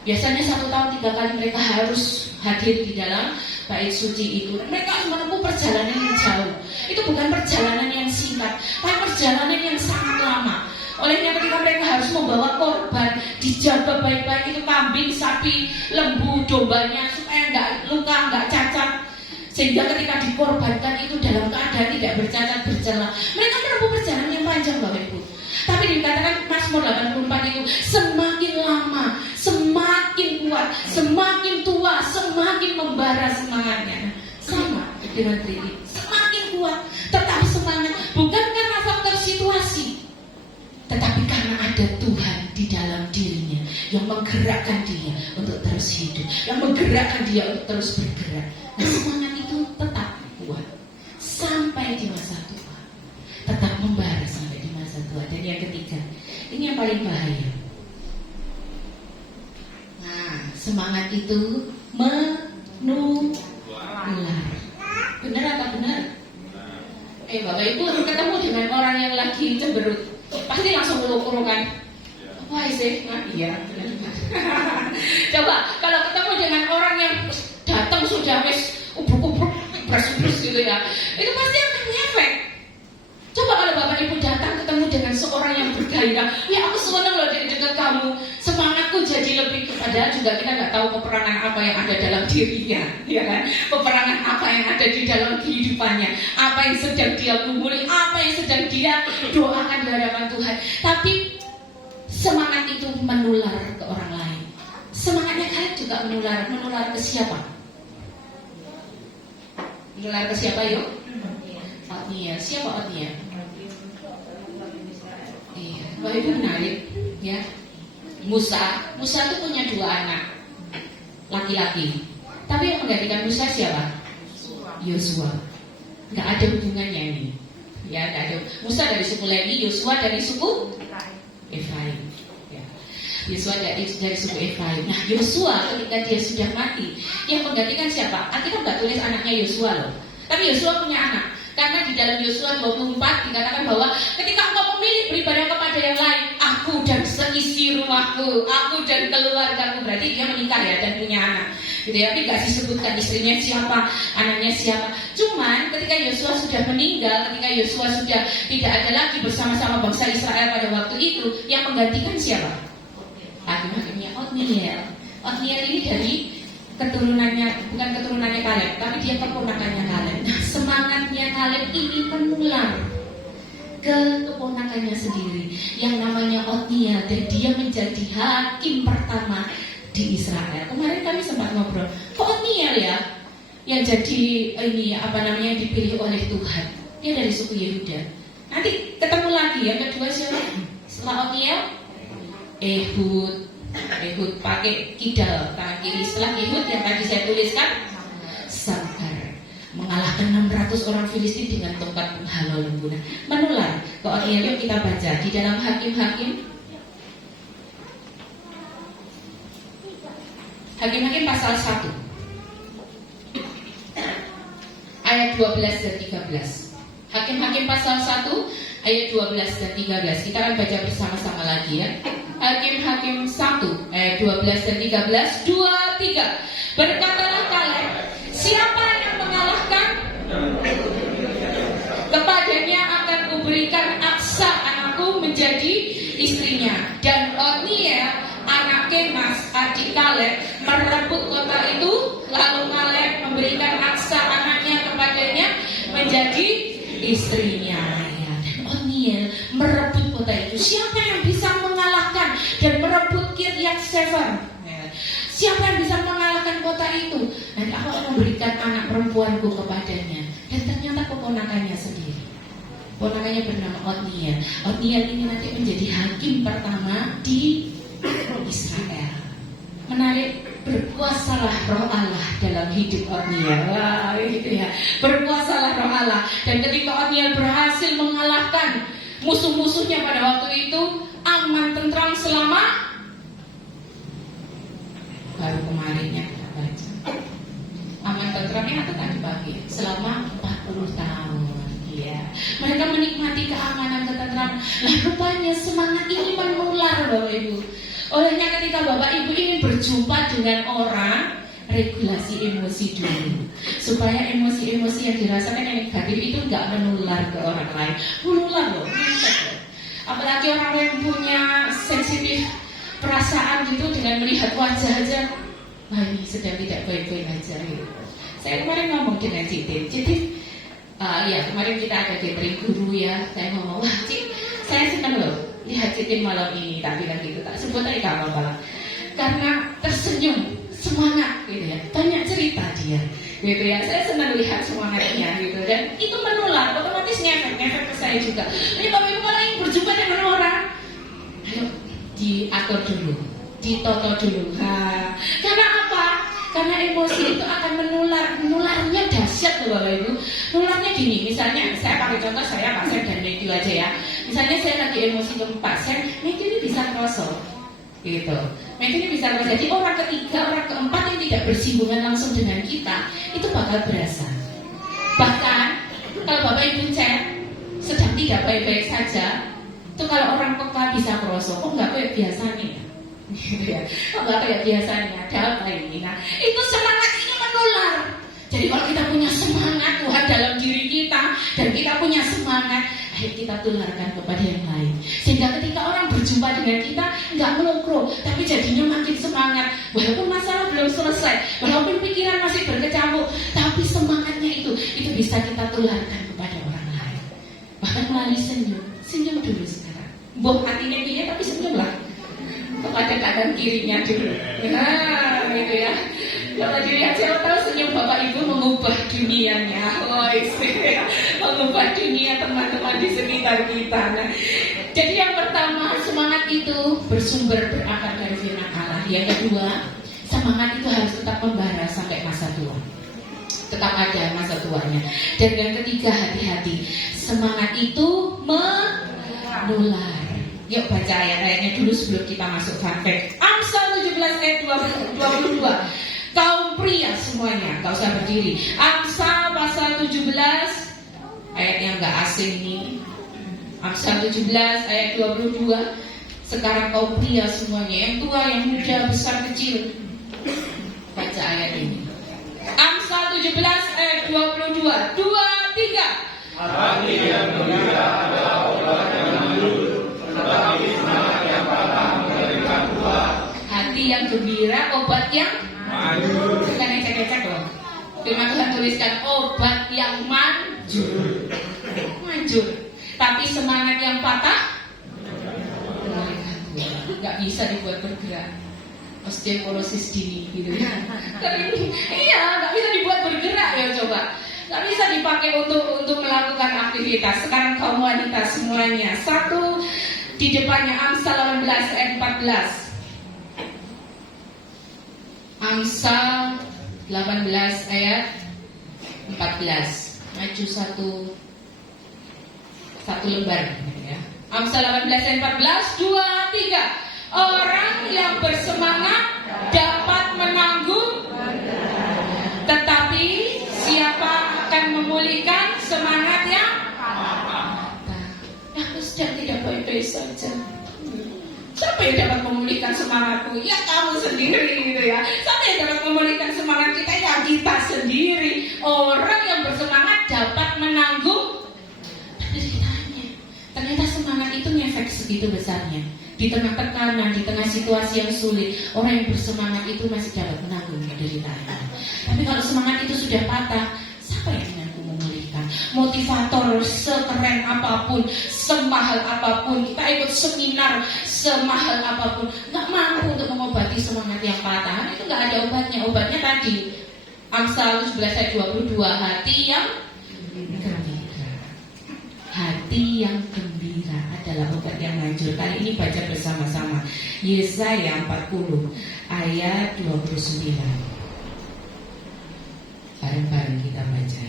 Biasanya 1 tahun 3 kali mereka harus hadir di dalam bait suci itu. Mereka harus menempuh perjalanan yang jauh. Itu bukan perjalanan yang singkat, tapi perjalanan yang sangat lama. Olehnya ketika mereka harus membawa korban, dijaga baik-baik itu kambing, sapi, lembu, dombanya supaya nggak luka, nggak cacat. Sehingga ketika dikorbankan itu dalam keadaan tidak bercacat bercela. Mereka menempuh perjalanan yang panjang Bapak Ibu. Tapi dikatakan Mazmur 84 itu semakin lama, semakin kuat, semakin tua, semakin membara semangatnya. Sama dengan Tridi, semakin kuat, tetap semangat. Bukan karena faktor situasi, tetapi karena ada Tuhan di dalam dirinya yang menggerakkan dia untuk terus hidup, yang menggerakkan dia untuk terus bergerak. Nah, semangat itu tetap kuat sampai di masa tua, tetap membara sampai di masa tua. Dan yang ketiga, ini yang paling bahaya. Nah, semangat itu menular. Benar atau benar? Bapak Ibu ketemu dengan orang yang lagi cemberut, pasti langsung meluk-meluk kan? Wah sih, iya. Coba kalau ketemu dengan orang yang datang sudah ubruk-ubruk, bras-bras gitu ya, itu pasti akan ngefek. Coba kalau kalau Bapak Ibu datang ketemu dengan seorang yang bergairah, ya aku senang loh di dekat kamu, semangatku jadi lebih. Padahal juga kita nggak tahu peperangan apa yang ada dalam dirinya, ya kan? Peperangan apa yang ada di dalam kehidupannya, apa yang sedang dia gumuli, apa yang sedang dia doakan di hadapan Tuhan. Tapi semangat itu menular ke orang lain. Semangatnya kalian juga menular ke siapa? Menular ke siapa yuk? Otniel. Siapa Otniel? Iya, Bapak Ibu menarik ya. Musa itu punya 2 anak laki-laki. Tapi yang menggantikan Musa siapa? Yosua. Nggak ada hubungannya ini. Ya, nggak ada. Musa dari suku Lewi, Yosua dari suku Efraim. Ya. Yosua dari suku Efraim. Nah, Yosua ketika dia sudah mati, yang menggantikan siapa? Alkitab nggak tulis anaknya Yosua loh. Tapi Yosua punya anak. Karena di dalam Yosua 24 dikatakan bahwa ketika engkau memilih beribadah kepada yang lain, aku dan seisi rumahku, aku dan keluargaku, berarti dia menikah ya dan punya anak. Gitu ya, tapi gak disebutkan istrinya siapa, anaknya siapa. Cuman ketika Yosua sudah meninggal, ketika Yosua sudah tidak ada lagi bersama-sama bangsa Israel pada waktu itu, yang menggantikan siapa? Hakim-hakimnya Otniel. Otniel ini dari keturunannya, bukan keturunannya Kaleb, tapi dia keponakannya Kaleb. Nah, semangatnya Kaleb ini menular ke keponakannya sendiri yang namanya Otniel, dan dia menjadi hakim pertama di Israel. Kemarin kami sempat ngobrol, kok Otniel ya yang jadi ini dipilih oleh Tuhan? Dia dari suku Yehuda. Nanti ketemu lagi yang kedua siapa? Setelah Otniel, Ehud pakai kidal tangan kiri. Setelah Ehud yang tadi saya tuliskan, Samgar mengalahkan 600 orang Filistin dengan tongkat penghalau lembu. Menular ke Otniel. Yuk kita baca di dalam Hakim-hakim pasal 1 ayat 12 dan 13. Hakim-hakim pasal 1 ayat 12 dan 13. Kita akan baca bersama-sama lagi ya. Hakim-hakim 1 ayat 12 dan 13. 2, 3. Berkatalah Kaleb, siapa yang mengalahkan? Kepadanya akan kuberikan Aksa anakku menjadi istrinya. Dan Otniel anak Kenas adik Kaleb merebut kota itu. Lalu Kaleb memberikan Aksa anaknya kepadanya menjadi istrinya. Ya, dan Otniel merebut kota itu. Siapa yang bisa mengalahkan dan merebut Kiryat Sefer? Siapa yang bisa mengalahkan kota itu? Nanti aku akan memberikan anak perempuanku kepadanya. Dan ternyata keponakannya sendiri. Ponakannya bernama Otniel. Otniel ini nanti menjadi hakim pertama di Israel. Menarik, berkuasalah Roh Allah dalam hidup Otniel. Wah, gitu ya. Berkuasalah Roh Allah. Dan ketika Otniel berhasil mengalahkan musuh-musuhnya pada waktu itu, aman tentram selama, baru kemarinnya kita baca, aman tentramnya atau tadi pagi, selama 40 tahun. Ya, mereka menikmati keamanan, ketentraman. Nah, rupanya semangat ini menular, Bapak Ibu. Olehnya ketika Bapak Ibu ingin berjumpa dengan orang, regulasi emosi dulu, supaya emosi-emosi yang dirasakan yang negatif itu nggak menular ke orang lain. Menular loh, apalagi orang yang punya sensitif perasaan gitu, dengan melihat wajah aja, wah ini sedang tidak baik-baik aja gitu. Saya kemarin ngomong dengan Citin, ya kemarin kita ada gathering guru ya, saya ngomong, wah Cik, saya senang loh lihat Citin malam ini, tak bilang gitu, tak sebut aja gak apa-apa, karena tersenyum, semangat gitu ya, banyak cerita dia gitu ya, saya senang lihat semangatnya gitu, dan itu menular, otomatis ngefek ke saya juga. Jadi Bapak Ibu kalau ingin berjumpa dengan orang, ayo diatur dulu, ditoto dulu. Nah, karena apa? Karena emosi itu akan menularnya dahsyat loh Bapak Ibu. Nularnya gini, misalnya saya pakai contoh saya Pak Sen dan Matthew aja ya. Misalnya saya lagi emosi ke Pak Sen, Matthew ini bisa krosok gitu. Matthew ini bisa krosok. Jadi orang ketiga, orang keempat yang tidak bersinggungan langsung dengan kita, itu bakal berasa. Bahkan kalau Bapak Ibu cek sedang tidak baik-baik saja, itu kalau orang peka bisa krosok, kok nggak kayak biasanya ya, kok nggak kayak biasanya, ada apa ini? Nah, itu semangat ini menular. Jadi kalau kita punya semangat Tuhan dalam diri kita, dan kita punya semangat, ayo kita tularkan kepada yang lain. Sehingga ketika orang berjumpa dengan kita, nggak melokro, tapi jadinya makin semangat. Walaupun masalah belum selesai, walaupun pikiran masih berkecamuk, tapi semangatnya itu bisa kita tularkan kepada orang lain. Bahkan melalui senyum dulu sekarang. Boh hatinya dia, tapi senyumlah kepada kanan kirinya dulu. Nah, gitu ya. Kalau dilihat siapa tahu senyum Bapak Ibu mengubah dunianya. Mengubah dunia teman-teman di sekitar kita. Nah, jadi yang pertama, semangat itu bersumber berakar dari firman Allah. Yang kedua, semangat itu harus tetap membara sampai masa tua. Tetap ada masa tuanya. Dan yang ketiga, hati-hati. Semangat itu menular. Yuk baca ayat-ayatnya dulu sebelum kita masuk fun fact. Amsal 17 ayat 22. Kaum pria semuanya, gak usah berdiri. Amsal pasal 17 ayat yang gak asing ini. Amsal 17 ayat 22. Sekarang kaum pria semuanya, yang tua, yang muda, besar, kecil, baca ayat ini. Amsal 17 ayat 22. 2, 3. Hati yang gembira adalah obat yang manjur, tetapi semangat yang patah memberikan buah. Hati yang gembira, obat yang Manjur. bukan ecek-ecek loh. Firman Tuhan tuliskan obat yang manjur. Manjur. Tapi semangat yang patah memberikan buah. Nggak bisa dibuat bergerak. Osteoporosis dini gitu ya. Tapi iya, nggak bisa dibuat bergerak ya coba. Nggak bisa dipakai untuk melakukan aktivitas. Sekarang kaum wanita semuanya. Satu di depannya Amsal 18 ayat 14. Amsal 18 ayat 14. Maju satu lembar ya. Amsal 18 ayat 14. 2, 3. Orang yang bersemangat dapat menanggung, tetapi siapa akan memulihkan semangat yang patah? Aku sedang tidak baik-baik saja. Siapa yang dapat memulihkan semangatku? Ya kamu sendiri gitu ya. Siapa yang dapat memulihkan semangat kita? Ya kita sendiri. Orang yang bersemangat dapat menanggung. Tapi ditanya, ternyata semangat itu ngefek segitu besarnya. Di tengah tekanan, di tengah situasi yang sulit, orang yang bersemangat itu masih dapat menanggung penderitaan. Tapi kalau semangat itu sudah patah, siapa yang mampu memulihkan? Motivator sekeren apapun, semahal apapun, kita ikut seminar semahal apapun, nggak mampu untuk mengobati semangat yang patah. Itu nggak ada obatnya. Obatnya tadi Amsal 11 ayat 22, hati yang gembira. Hati yang gembira adalah obat yang manjur. Kali ini baca bersama-sama Yesaya 40 ayat 29. Bareng-bareng kita baca.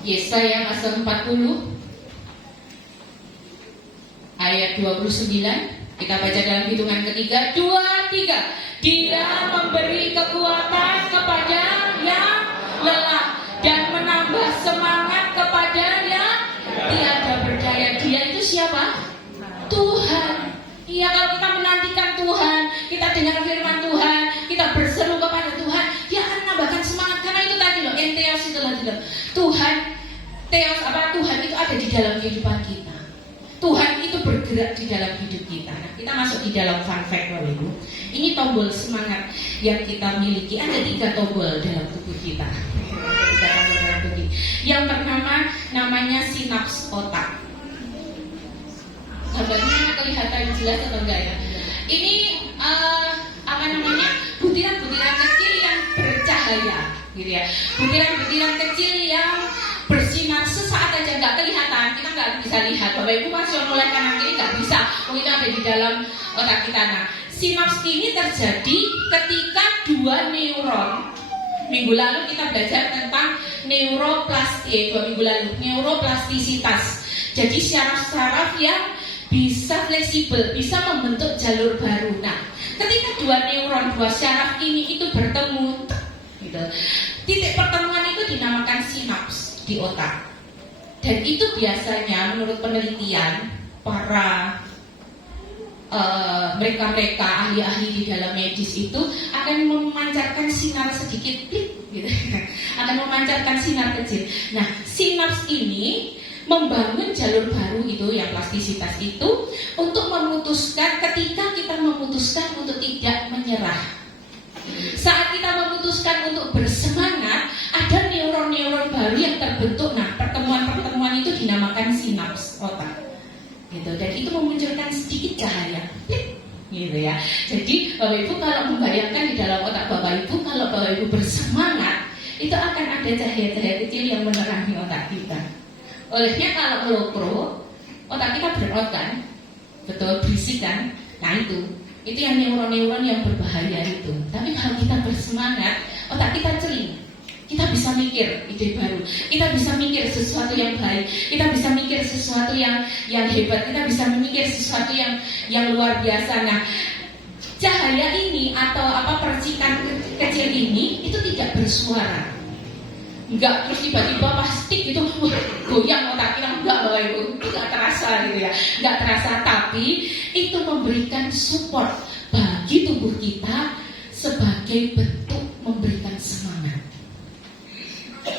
Yesaya pasal 40 ayat 29. Kita baca dalam hitungan ketiga. 2, 3. Dia memberi kekuatan kepada yang lelah dan menambah semangat kepada yang tiada berdaya. Dia itu siapa? Tuhan. Iya, kalau kita menantikan Tuhan, kita dengar firman Tuhan, kita berseru kepada Tuhan, dia akan menambahkan semangat. Karena itu tadi loh, enteos itu loh. Tuhan, teos apa? Tuhan itu ada di dalam kehidupan kita. Tuhan itu bergerak di dalam hidup kita. Nah, kita masuk di dalam fun fact Bapak Ibu. Ini tombol semangat yang kita miliki. Ada 3 tombol dalam tubuh kita. 3 tombol dalam tubuh. Yang pertama namanya sinaps otak. Gambarnya kelihatan jelas atau enggak ya? Ini butiran-butiran kecil yang bercahaya, gitu ya. Butiran-butiran kecil yang bersinar sesaat aja, nggak kelihatan, kita nggak bisa lihat. Bapak Ibu masih mulai kanan kiri nggak bisa, itu ada di dalam otak kita. Nah, sinaps ini terjadi ketika 2 neuron. Minggu lalu kita belajar tentang neuroplastik, 2 minggu lalu, neuroplastisitas. Jadi syaraf-syaraf yang bisa fleksibel, bisa membentuk jalur baru. Nah, ketika 2 neuron, 2 syaraf ini itu bertemu, gitu. Titik pertemuan itu dinamakan sinaps di otak. Dan itu biasanya menurut penelitian para mereka-mereka ahli-ahli di dalam medis itu akan akan memancarkan sinar sedikit, gitu. Akan memancarkan sinar kecil. Nah, sinaps ini membangun jalur baru itu, yang plastisitas itu, untuk memutuskan, ketika kita memutuskan untuk tidak menyerah. Saat kita memutuskan untuk bersemangat, ada neuron-neuron baru yang terbentuk. Nah, pertemuan-pertemuan itu dinamakan sinaps otak, gitu. Dan itu memunculkan sedikit cahaya, gitu ya. Jadi Bapak Ibu kalau membayangkan di dalam otak Bapak Ibu, kalau Bapak Ibu bersemangat, itu akan ada cahaya-cahaya kecil yang menerangi otak kita. Olehnya kalau melopro, otak kita burn-out kan, betul, berisik kan. Nah itu yang neuron-neuron yang berbahaya itu. Tapi kalau kita bersemangat, otak kita celing. Kita bisa mikir ide baru, kita bisa mikir sesuatu yang baik, kita bisa mikir sesuatu yang hebat, kita bisa memikir sesuatu yang luar biasa. Nah, cahaya ini atau percikan kecil ini itu tidak bersuara. Enggak terus tiba-tiba pasti itu goyang otak kita, enggak Bapak Ibu, itu enggak terasa gitu ya, enggak terasa, tapi itu memberikan support bagi tubuh kita sebagai bentuk memberikan semangat.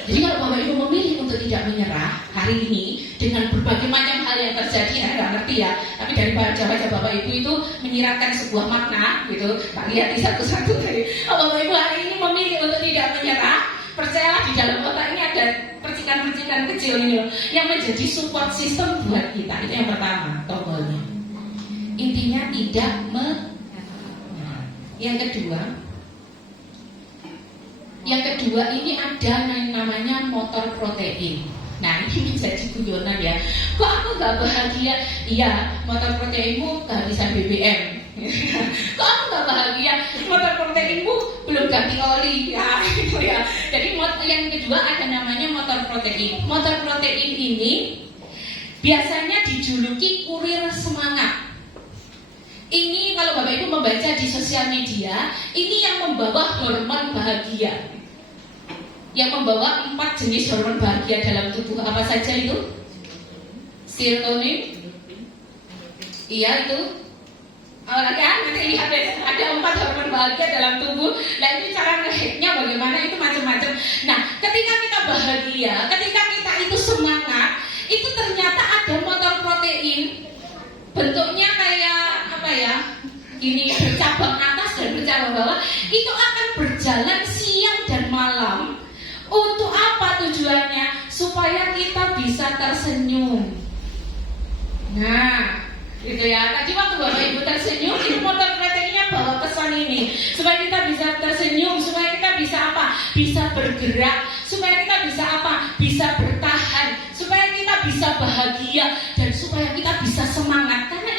Jadi kalau Bapak Ibu memilih untuk tidak menyerah hari ini dengan berbagai macam hal yang terjadi, saya nggak ngerti ya, tapi dari baca Bapak Ibu itu menyiratkan sebuah makna gitu. Tak lihat di satu-satu tadi. Bapak Ibu hari ini memilih untuk tidak menyerah, percayalah di dalam otak ini ada percikan-percikan kecil ini loh, yang menjadi support system buat kita. Itu yang pertama, tombolnya. Intinya tidak Yang kedua ini ada yang namanya motor protein. Nah ini menjadi guyonan ya. Kok aku gak bahagia? Iya, motor proteinmu kehabisan BBM. Kok aku gak bahagia? Motor proteinmu belum ganti oli. Ya, gitu ya. Jadi yang kedua ada namanya motor protein. Motor protein ini biasanya dijuluki kurir semangat. Ini kalau Bapak Ibu membaca di sosial media, ini yang membawa hormon bahagia, yang membawa 4 jenis hormon bahagia dalam tubuh. Apa saja itu? Serotonin. Iya itu. Nanti lihat deh, ada 4 hormon bahagia dalam tubuh. Nah itu cara nge-hacknya bagaimana, itu macam-macam. Nah ketika kita bahagia, ketika kita itu semangat, itu ternyata ada motor protein. Bentuknya kayak apa ya? Ini bercabang atas dan bercabang bawah. Itu akan berjalan siang dan malam. Untuk apa tujuannya? Supaya kita bisa tersenyum. Nah, gitu ya. Tadi waktu Bapak Ibu tersenyum, itu motor proteinnya bawa pesan ini. Supaya kita bisa tersenyum, supaya kita bisa apa? Bisa bergerak, supaya kita bisa apa? Bisa bertahan, supaya kita bisa bahagia, dan supaya kita bisa semangat. Karena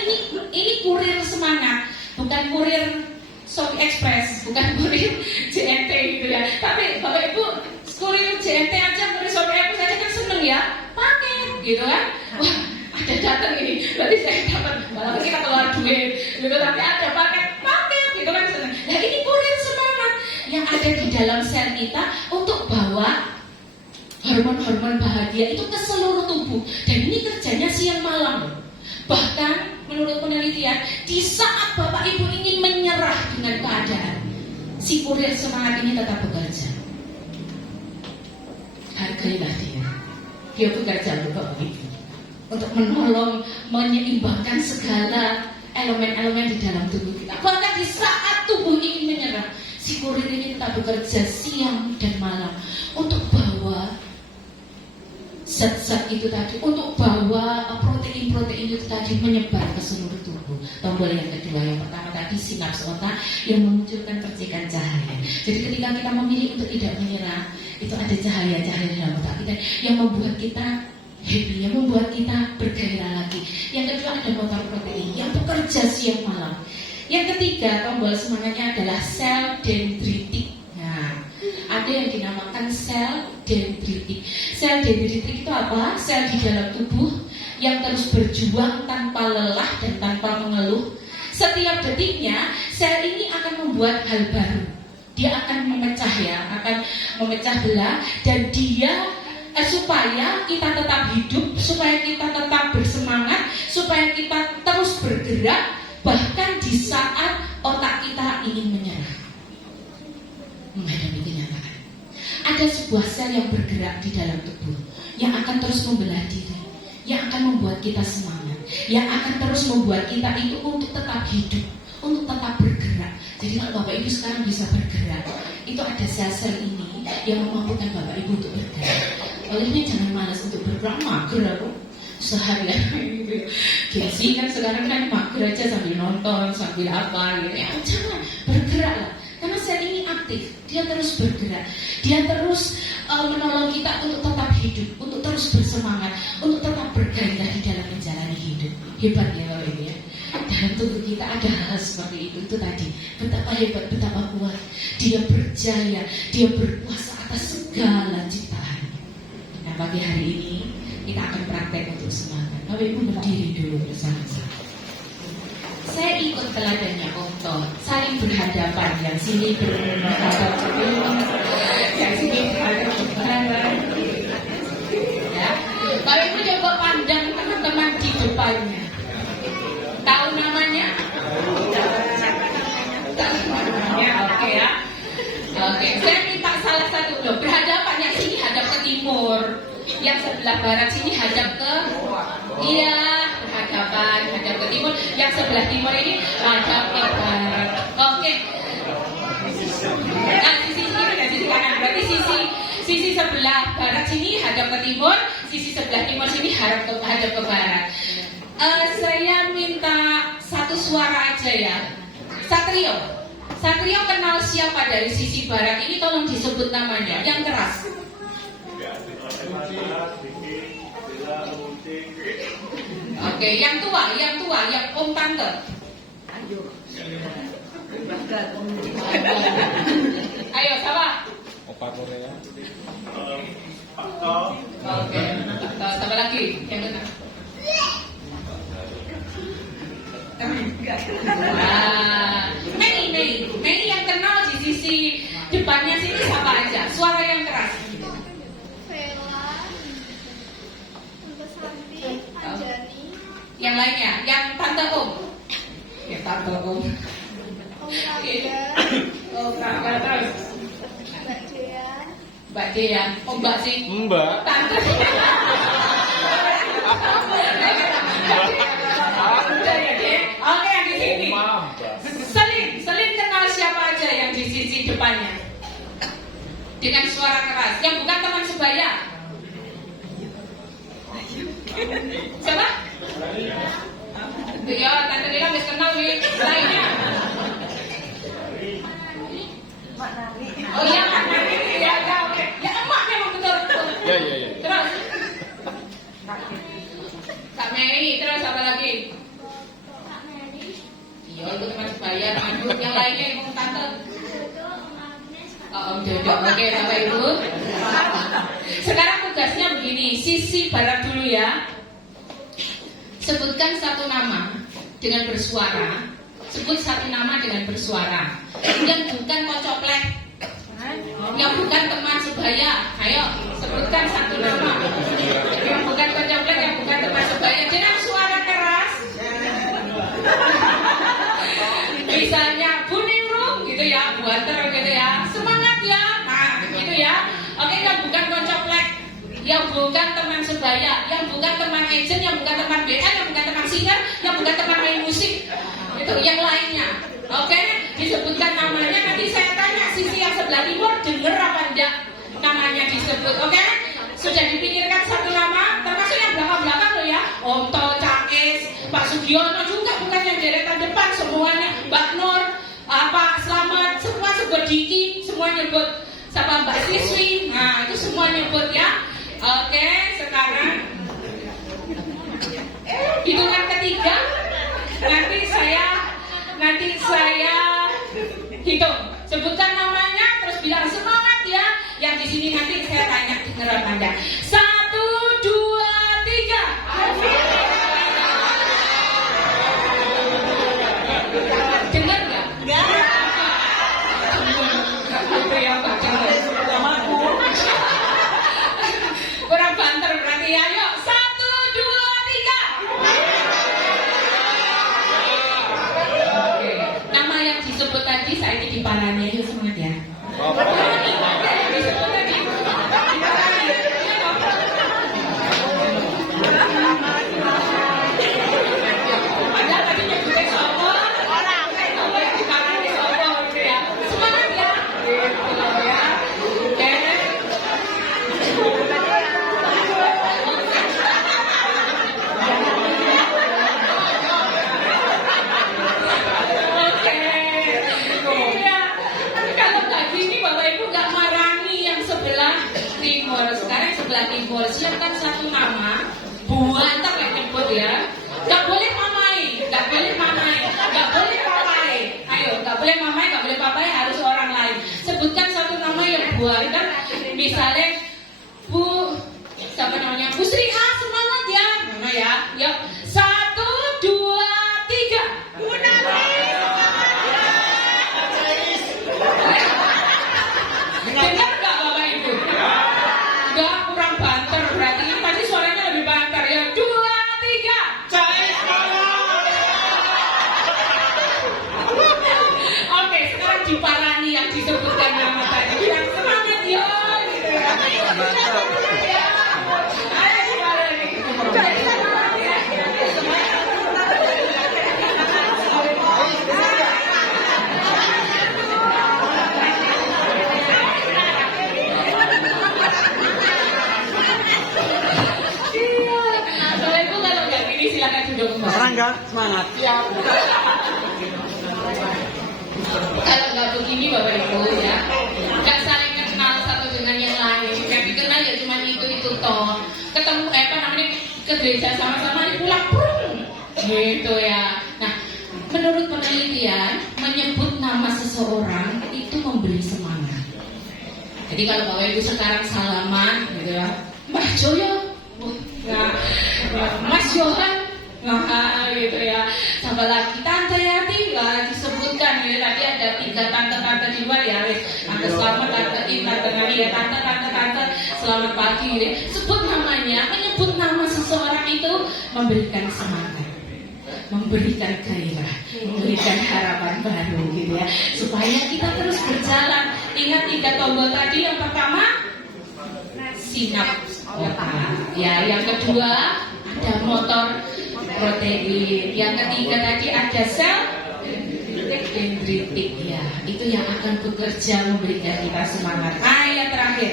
ini kurir semangat, bukan kurir Shopee Express, bukan kurir JNT gitu ya. Tapi Bapak Ibu kurir JNT aja, kurir Shopee Express aja kan seneng ya, paket gitu kan. Wah ada datang ini, berarti saya dapat, walaupun kita keluar duit gitu, tapi ada paket gitu kan seneng. Nah ini kurir semangat yang ada di dalam sel kita untuk bawa hormon-hormon bahagia itu ke seluruh tubuh. Dan ini kerjanya siang malam. Bahkan menurut penelitian, di saat Bapak Ibu ingin menyerah dengan keadaan, si kurir semangat ini tetap bekerja. Hargailah dia. Dia bekerja untuk Bapak Ibu, untuk menolong, menyeimbangkan segala elemen-elemen di dalam tubuh kita. Bahkan di saat tubuh ingin menyerah, si kurir ini tetap bekerja siang dan malam untuk bawa zat-zat itu tadi, untuk bawa protein-protein itu tadi menyebar ke seluruh tubuh. Tombol yang kedua, yang pertama tadi sinaps otak yang memunculkan percikan cahaya. Jadi ketika kita memilih untuk tidak menyerah, itu ada cahaya-cahaya dalam otak kita yang membuat kita happy, yang membuat kita bergairah lagi. Yang kedua ada motor protein yang bekerja siang malam. Yang ketiga, tombol semangatnya adalah sel dendritik. Nah, ada yang dinamakan sel dendritik. Sel dendritik itu apa? Sel di dalam tubuh yang terus berjuang tanpa lelah dan tanpa mengeluh. Setiap detiknya, sel ini akan membuat hal baru. Dia akan memecah akan memecah belah, dan dia supaya kita tetap hidup, supaya kita tetap bersemangat, supaya kita terus bergerak, bahkan di saat otak kita ingin menyerah. menghadapi kenyataan. Ada sebuah sel yang bergerak di dalam tubuh yang akan terus membelah diri, yang akan membuat kita semangat, yang akan terus membuat kita itu untuk tetap hidup, untuk tetap bergerak. Jadi kalau Bapak Ibu sekarang bisa bergerak, itu ada sel-sel ini yang memampukan Bapak Ibu untuk bergerak. Olehnya jangan malas untuk bergerak, mager aku seharian gitu. Jadi kan sekarang kan mager aja sambil nonton, sambil apa gitu. Ya jangan, bergeraklah. Karena sel ini aktif, dia terus bergerak, dia terus menolong kita untuk tetap hidup, untuk terus bersemangat, untuk tetap bergairah di dalam menjalani hidup. Hebat ya Bapak Ibu ya. Dalam tubuh kita ada hal seperti itu tadi. Betapa hebat, betapa kuat. Dia berjaya, dia berkuasa atas segala ciptaan. Nah pagi hari ini kita akan praktek untuk semangat. Bapak Ibu berdiri dulu bersama-sama. Saya ikut teladannya Om Tom, saling berhadapan, yang sini berhadap ke belakang, yang sini berhadap ke kanan. Ya, Bapak Ibu coba pandang teman-teman di depannya. Tahu namanya? Ya, oke ya. Oke, saya minta salah satu dong berhadapan, yang sini hadap ke timur, yang sebelah barat sini hadap ke berhadapan, hadap ke timur, yang sebelah timur ini hadap ke barat. Oke. Nah, sisi kiri dan sisi kanan, berarti sisi sebelah barat sini hadap ke timur, sisi sebelah timur sini hadap ke barat. Saya minta satu suara aja ya. Satrio kenal siapa dari sisi barat ini, tolong disebut namanya yang keras. Oke, yang tua, yang om tante. Ayo, siapa? Opa Korea. Oke, siapa lagi yang kenal? Mei yang kenal di sisi depannya sini siapa aja? Suara yang keras. Yang lainnya, yang tante Om. Ya tante Om. Oh, terus. Mbak Dean. Oh, Mbak sih. Mbak. Tante. Oke, yang di sini. Selin kenal siapa aja yang di sisi depannya? Dengan suara keras. Yang bukan teman sebaya. Siapa? Ya, tante Lila bisa kenal nih. Lainnya. Oh iya, Mak Nari. Ya, oke. Ya, emak memang betul. Ya. Terus. Kak Mary, terus apa lagi? Iya, itu teman sebaya, teman yang lainnya yang tante. Om Jojo, oke Bapak Ibu. Sekarang tugasnya begini, sisi barat dulu ya. Sebutkan satu nama dengan bersuara. Sebut satu nama dengan bersuara. Yang bukan kocoplek, yang bukan teman sebaya. Ayo, sebutkan satu nama. Yang bukan kocoplek, yang bukan teman sebaya. Dengan suara keras. Misalnya Bu Ningrum gitu ya, buanter gitu ya. Semangat ya. Nah, gitu ya. Oke, yang bukan kocoplek, yang bukan teman sebaya, yang bukan teman agent, yang bukan teman BL, yang bukan teman singer, yang bukan teman main musik. Itu yang lainnya. Oke, disebutkan namanya, nanti saya tanya sisi yang sebelah timur dengar apa enggak namanya disebut. Oke, sudah dipikirkan satu nama, termasuk yang belakang-belakang loh ya. Om Tol, Cak Es, Pak Sugiono juga, bukan yang deretan depan, semuanya. Mbak Nur, Pak Selamat, semua sebut Diki, semua nyebut sama Mbak Siswi. Nah, itu semua nyebut ya. Oke, sekarang hitungan ketiga. Nanti saya hitung. Sebutkan namanya, terus bilang semangat ya. Yang di sini nanti saya tanya dengeran Anda. 1, 2, 3. Dengar nggak? Nggak. Itu yang Pak dengar. Kurang banter berarti ya. Yuk, 1, 2, 3. Oke. Nama yang disebut tadi saya di paranya, yuk semangat ya. timur. Sekarang sebelah timur. Silakan satu nama. Buantar kayak jemput ya. Gak boleh mamai, gak boleh mamai, gak boleh papai. Ayo, gak boleh mamai, gak boleh papai, harus orang lain. Sebutkan satu nama yang buantar. Misalnya Bu, siapa namanya? Bu Sri A, semangat ya. Mana ya? Yuk, 1, 2, 3. Bu Nati, dengar gak Bapak Ibu? Gak, kurang banter berarti. Tadi suaranya lebih banter ya. 2, 3. Oke, sekarang diparani yang disebutkan nama tadi. Bilang semangat ya. Gitu ya. Ayo diparani. Bapak Ibu kalau nggak gini silakan duduk kembali. Serangga, semangat. Kalau nggak begini Bapak Ibu ya, nggak saling kenal satu dengan yang lain. Yang dikenal ya cuma itu toh. Ketemu ke gereja sama-sama pulang prung gitu ya. Nah, menurut penelitian menyebut nama seseorang itu memberi semangat. Jadi kalau Bapak Ibu sekarang salaman gitu ya, Mbah Joyo, nah, Mas Johan, nah gitu ya, sama lagi Tante Yati lah disebutkan ya. Tadi ada 3 tante-tante di luar ya, Tante Selamat, Tante In, Tante Nani ya, tante selamat pagi ya. Sebut namanya, menyebut nama seseorang itu memberikan semangat, memberikan gairah, memberikan harapan baru gitu ya, supaya kita terus berjalan. Ingat 3 tombol tadi. Yang pertama sinaps otak ya, yang kedua ada motor protein, yang ketiga tadi ada sel dendritik ya, itu yang akan bekerja memberikan kita semangat. Ayat terakhir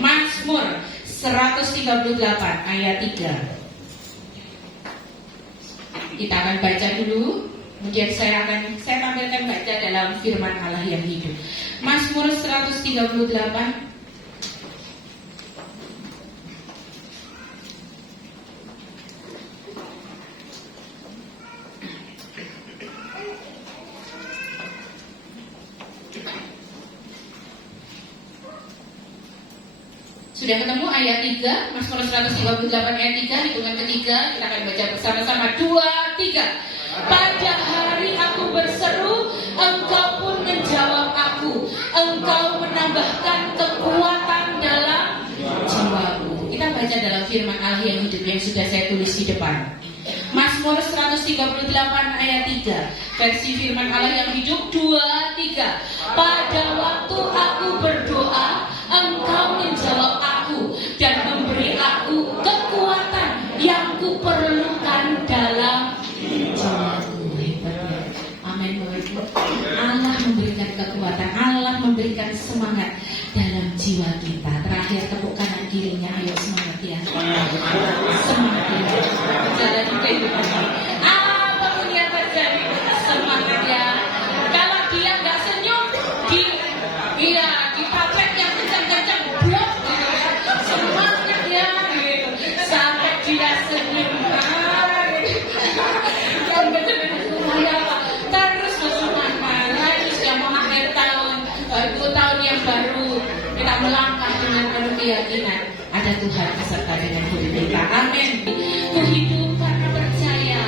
Mazmur 138 ayat 3. Kita akan baca dulu, kemudian saya tampilkan baca dalam firman Allah yang hidup. Mazmur 138 Sudah ketemu ayat 3, Mazmur 138 ayat 3, hitungan ketiga, kita akan baca bersama-sama. 2, 3. Pada hari aku berseru, Engkau pun menjawab aku. Engkau menambahkan kekuatan dalam jiwaku. Kita baca dalam firman Allah yang hidup yang sudah saya tulis di depan. Mazmur 138 ayat 3, versi firman Allah yang hidup. 2, 3. Pada waktu aku berdoa, Engkau menjawab aku dan memberi aku kekuatan yang kuperlukan dalam jiwaku. Hebatnya. Amin. Allah memberikan kekuatan, Allah memberikan semangat dalam jiwa kita. Terakhir tepuk kanan kirinya, ayo semangat ya. Semangat ya. Jalan kehidupan. Apapun yang terjadi, semangat ya. Kalau dia nggak senyum, ditabrak yang kencang-kencang, blok gitu ya. Semangat ya gitu. Sampai dia senyum. Yang benar-benar semuanya apa? Terus bersemangat. Terus yang mau akhir tahun, itu tahun yang baru, kita melangkah dengan penuh keyakinan ada Tuhan beserta dengan hidup kita. Amin. Ku hidup karena percaya.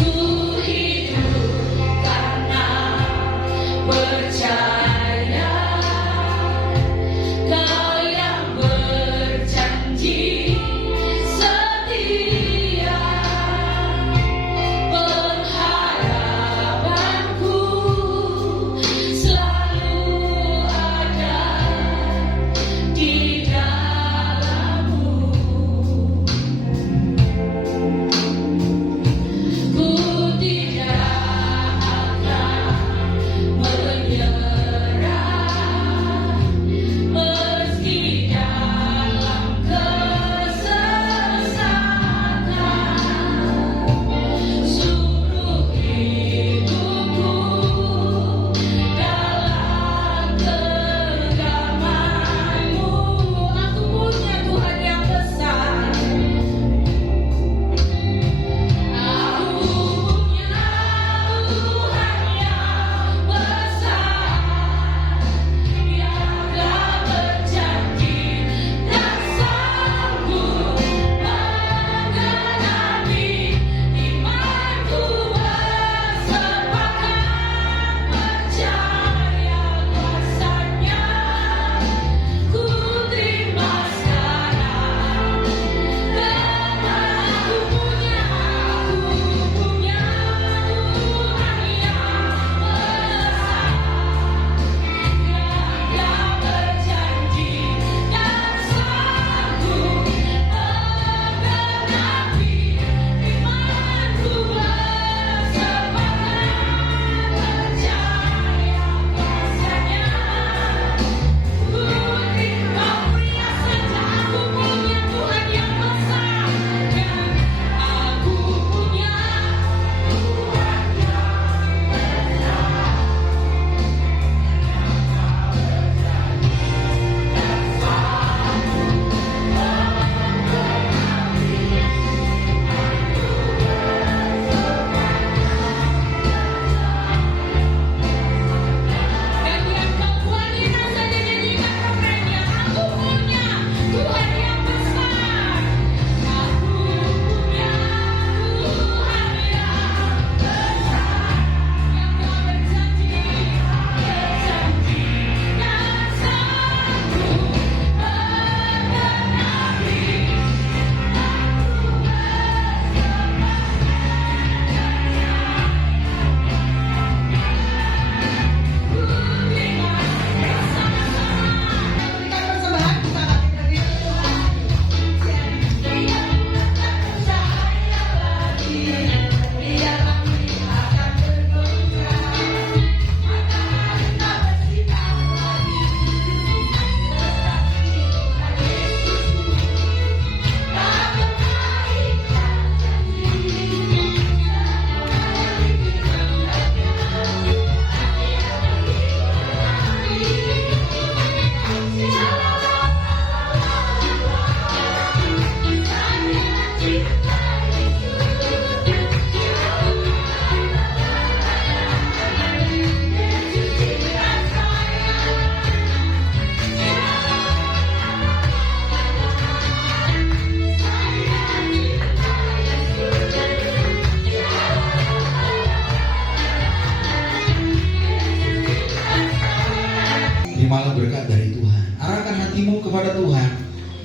Ku hidup karena percaya. Kau yang berjanji setia. Pengharapanku selalu ada di dalam-Mu.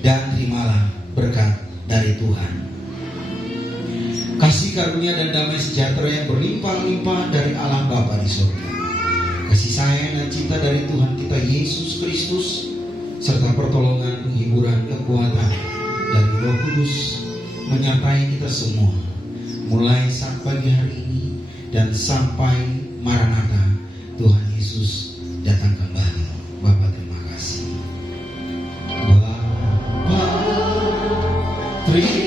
dan terimalah berkat dari Tuhan. Kasih karunia dan damai sejahtera yang berlimpah-limpah dari Allah Bapa di surga, kasih sayang dan cinta dari Tuhan kita Yesus Kristus, serta pertolongan, penghiburan, kekuatan dari Roh Kudus menyertai kita semua, mulai saat pagi hari ini dan sampai Maranatha Tuhan Yesus datang kembali. Bapa, terima kasih. Bapa, terima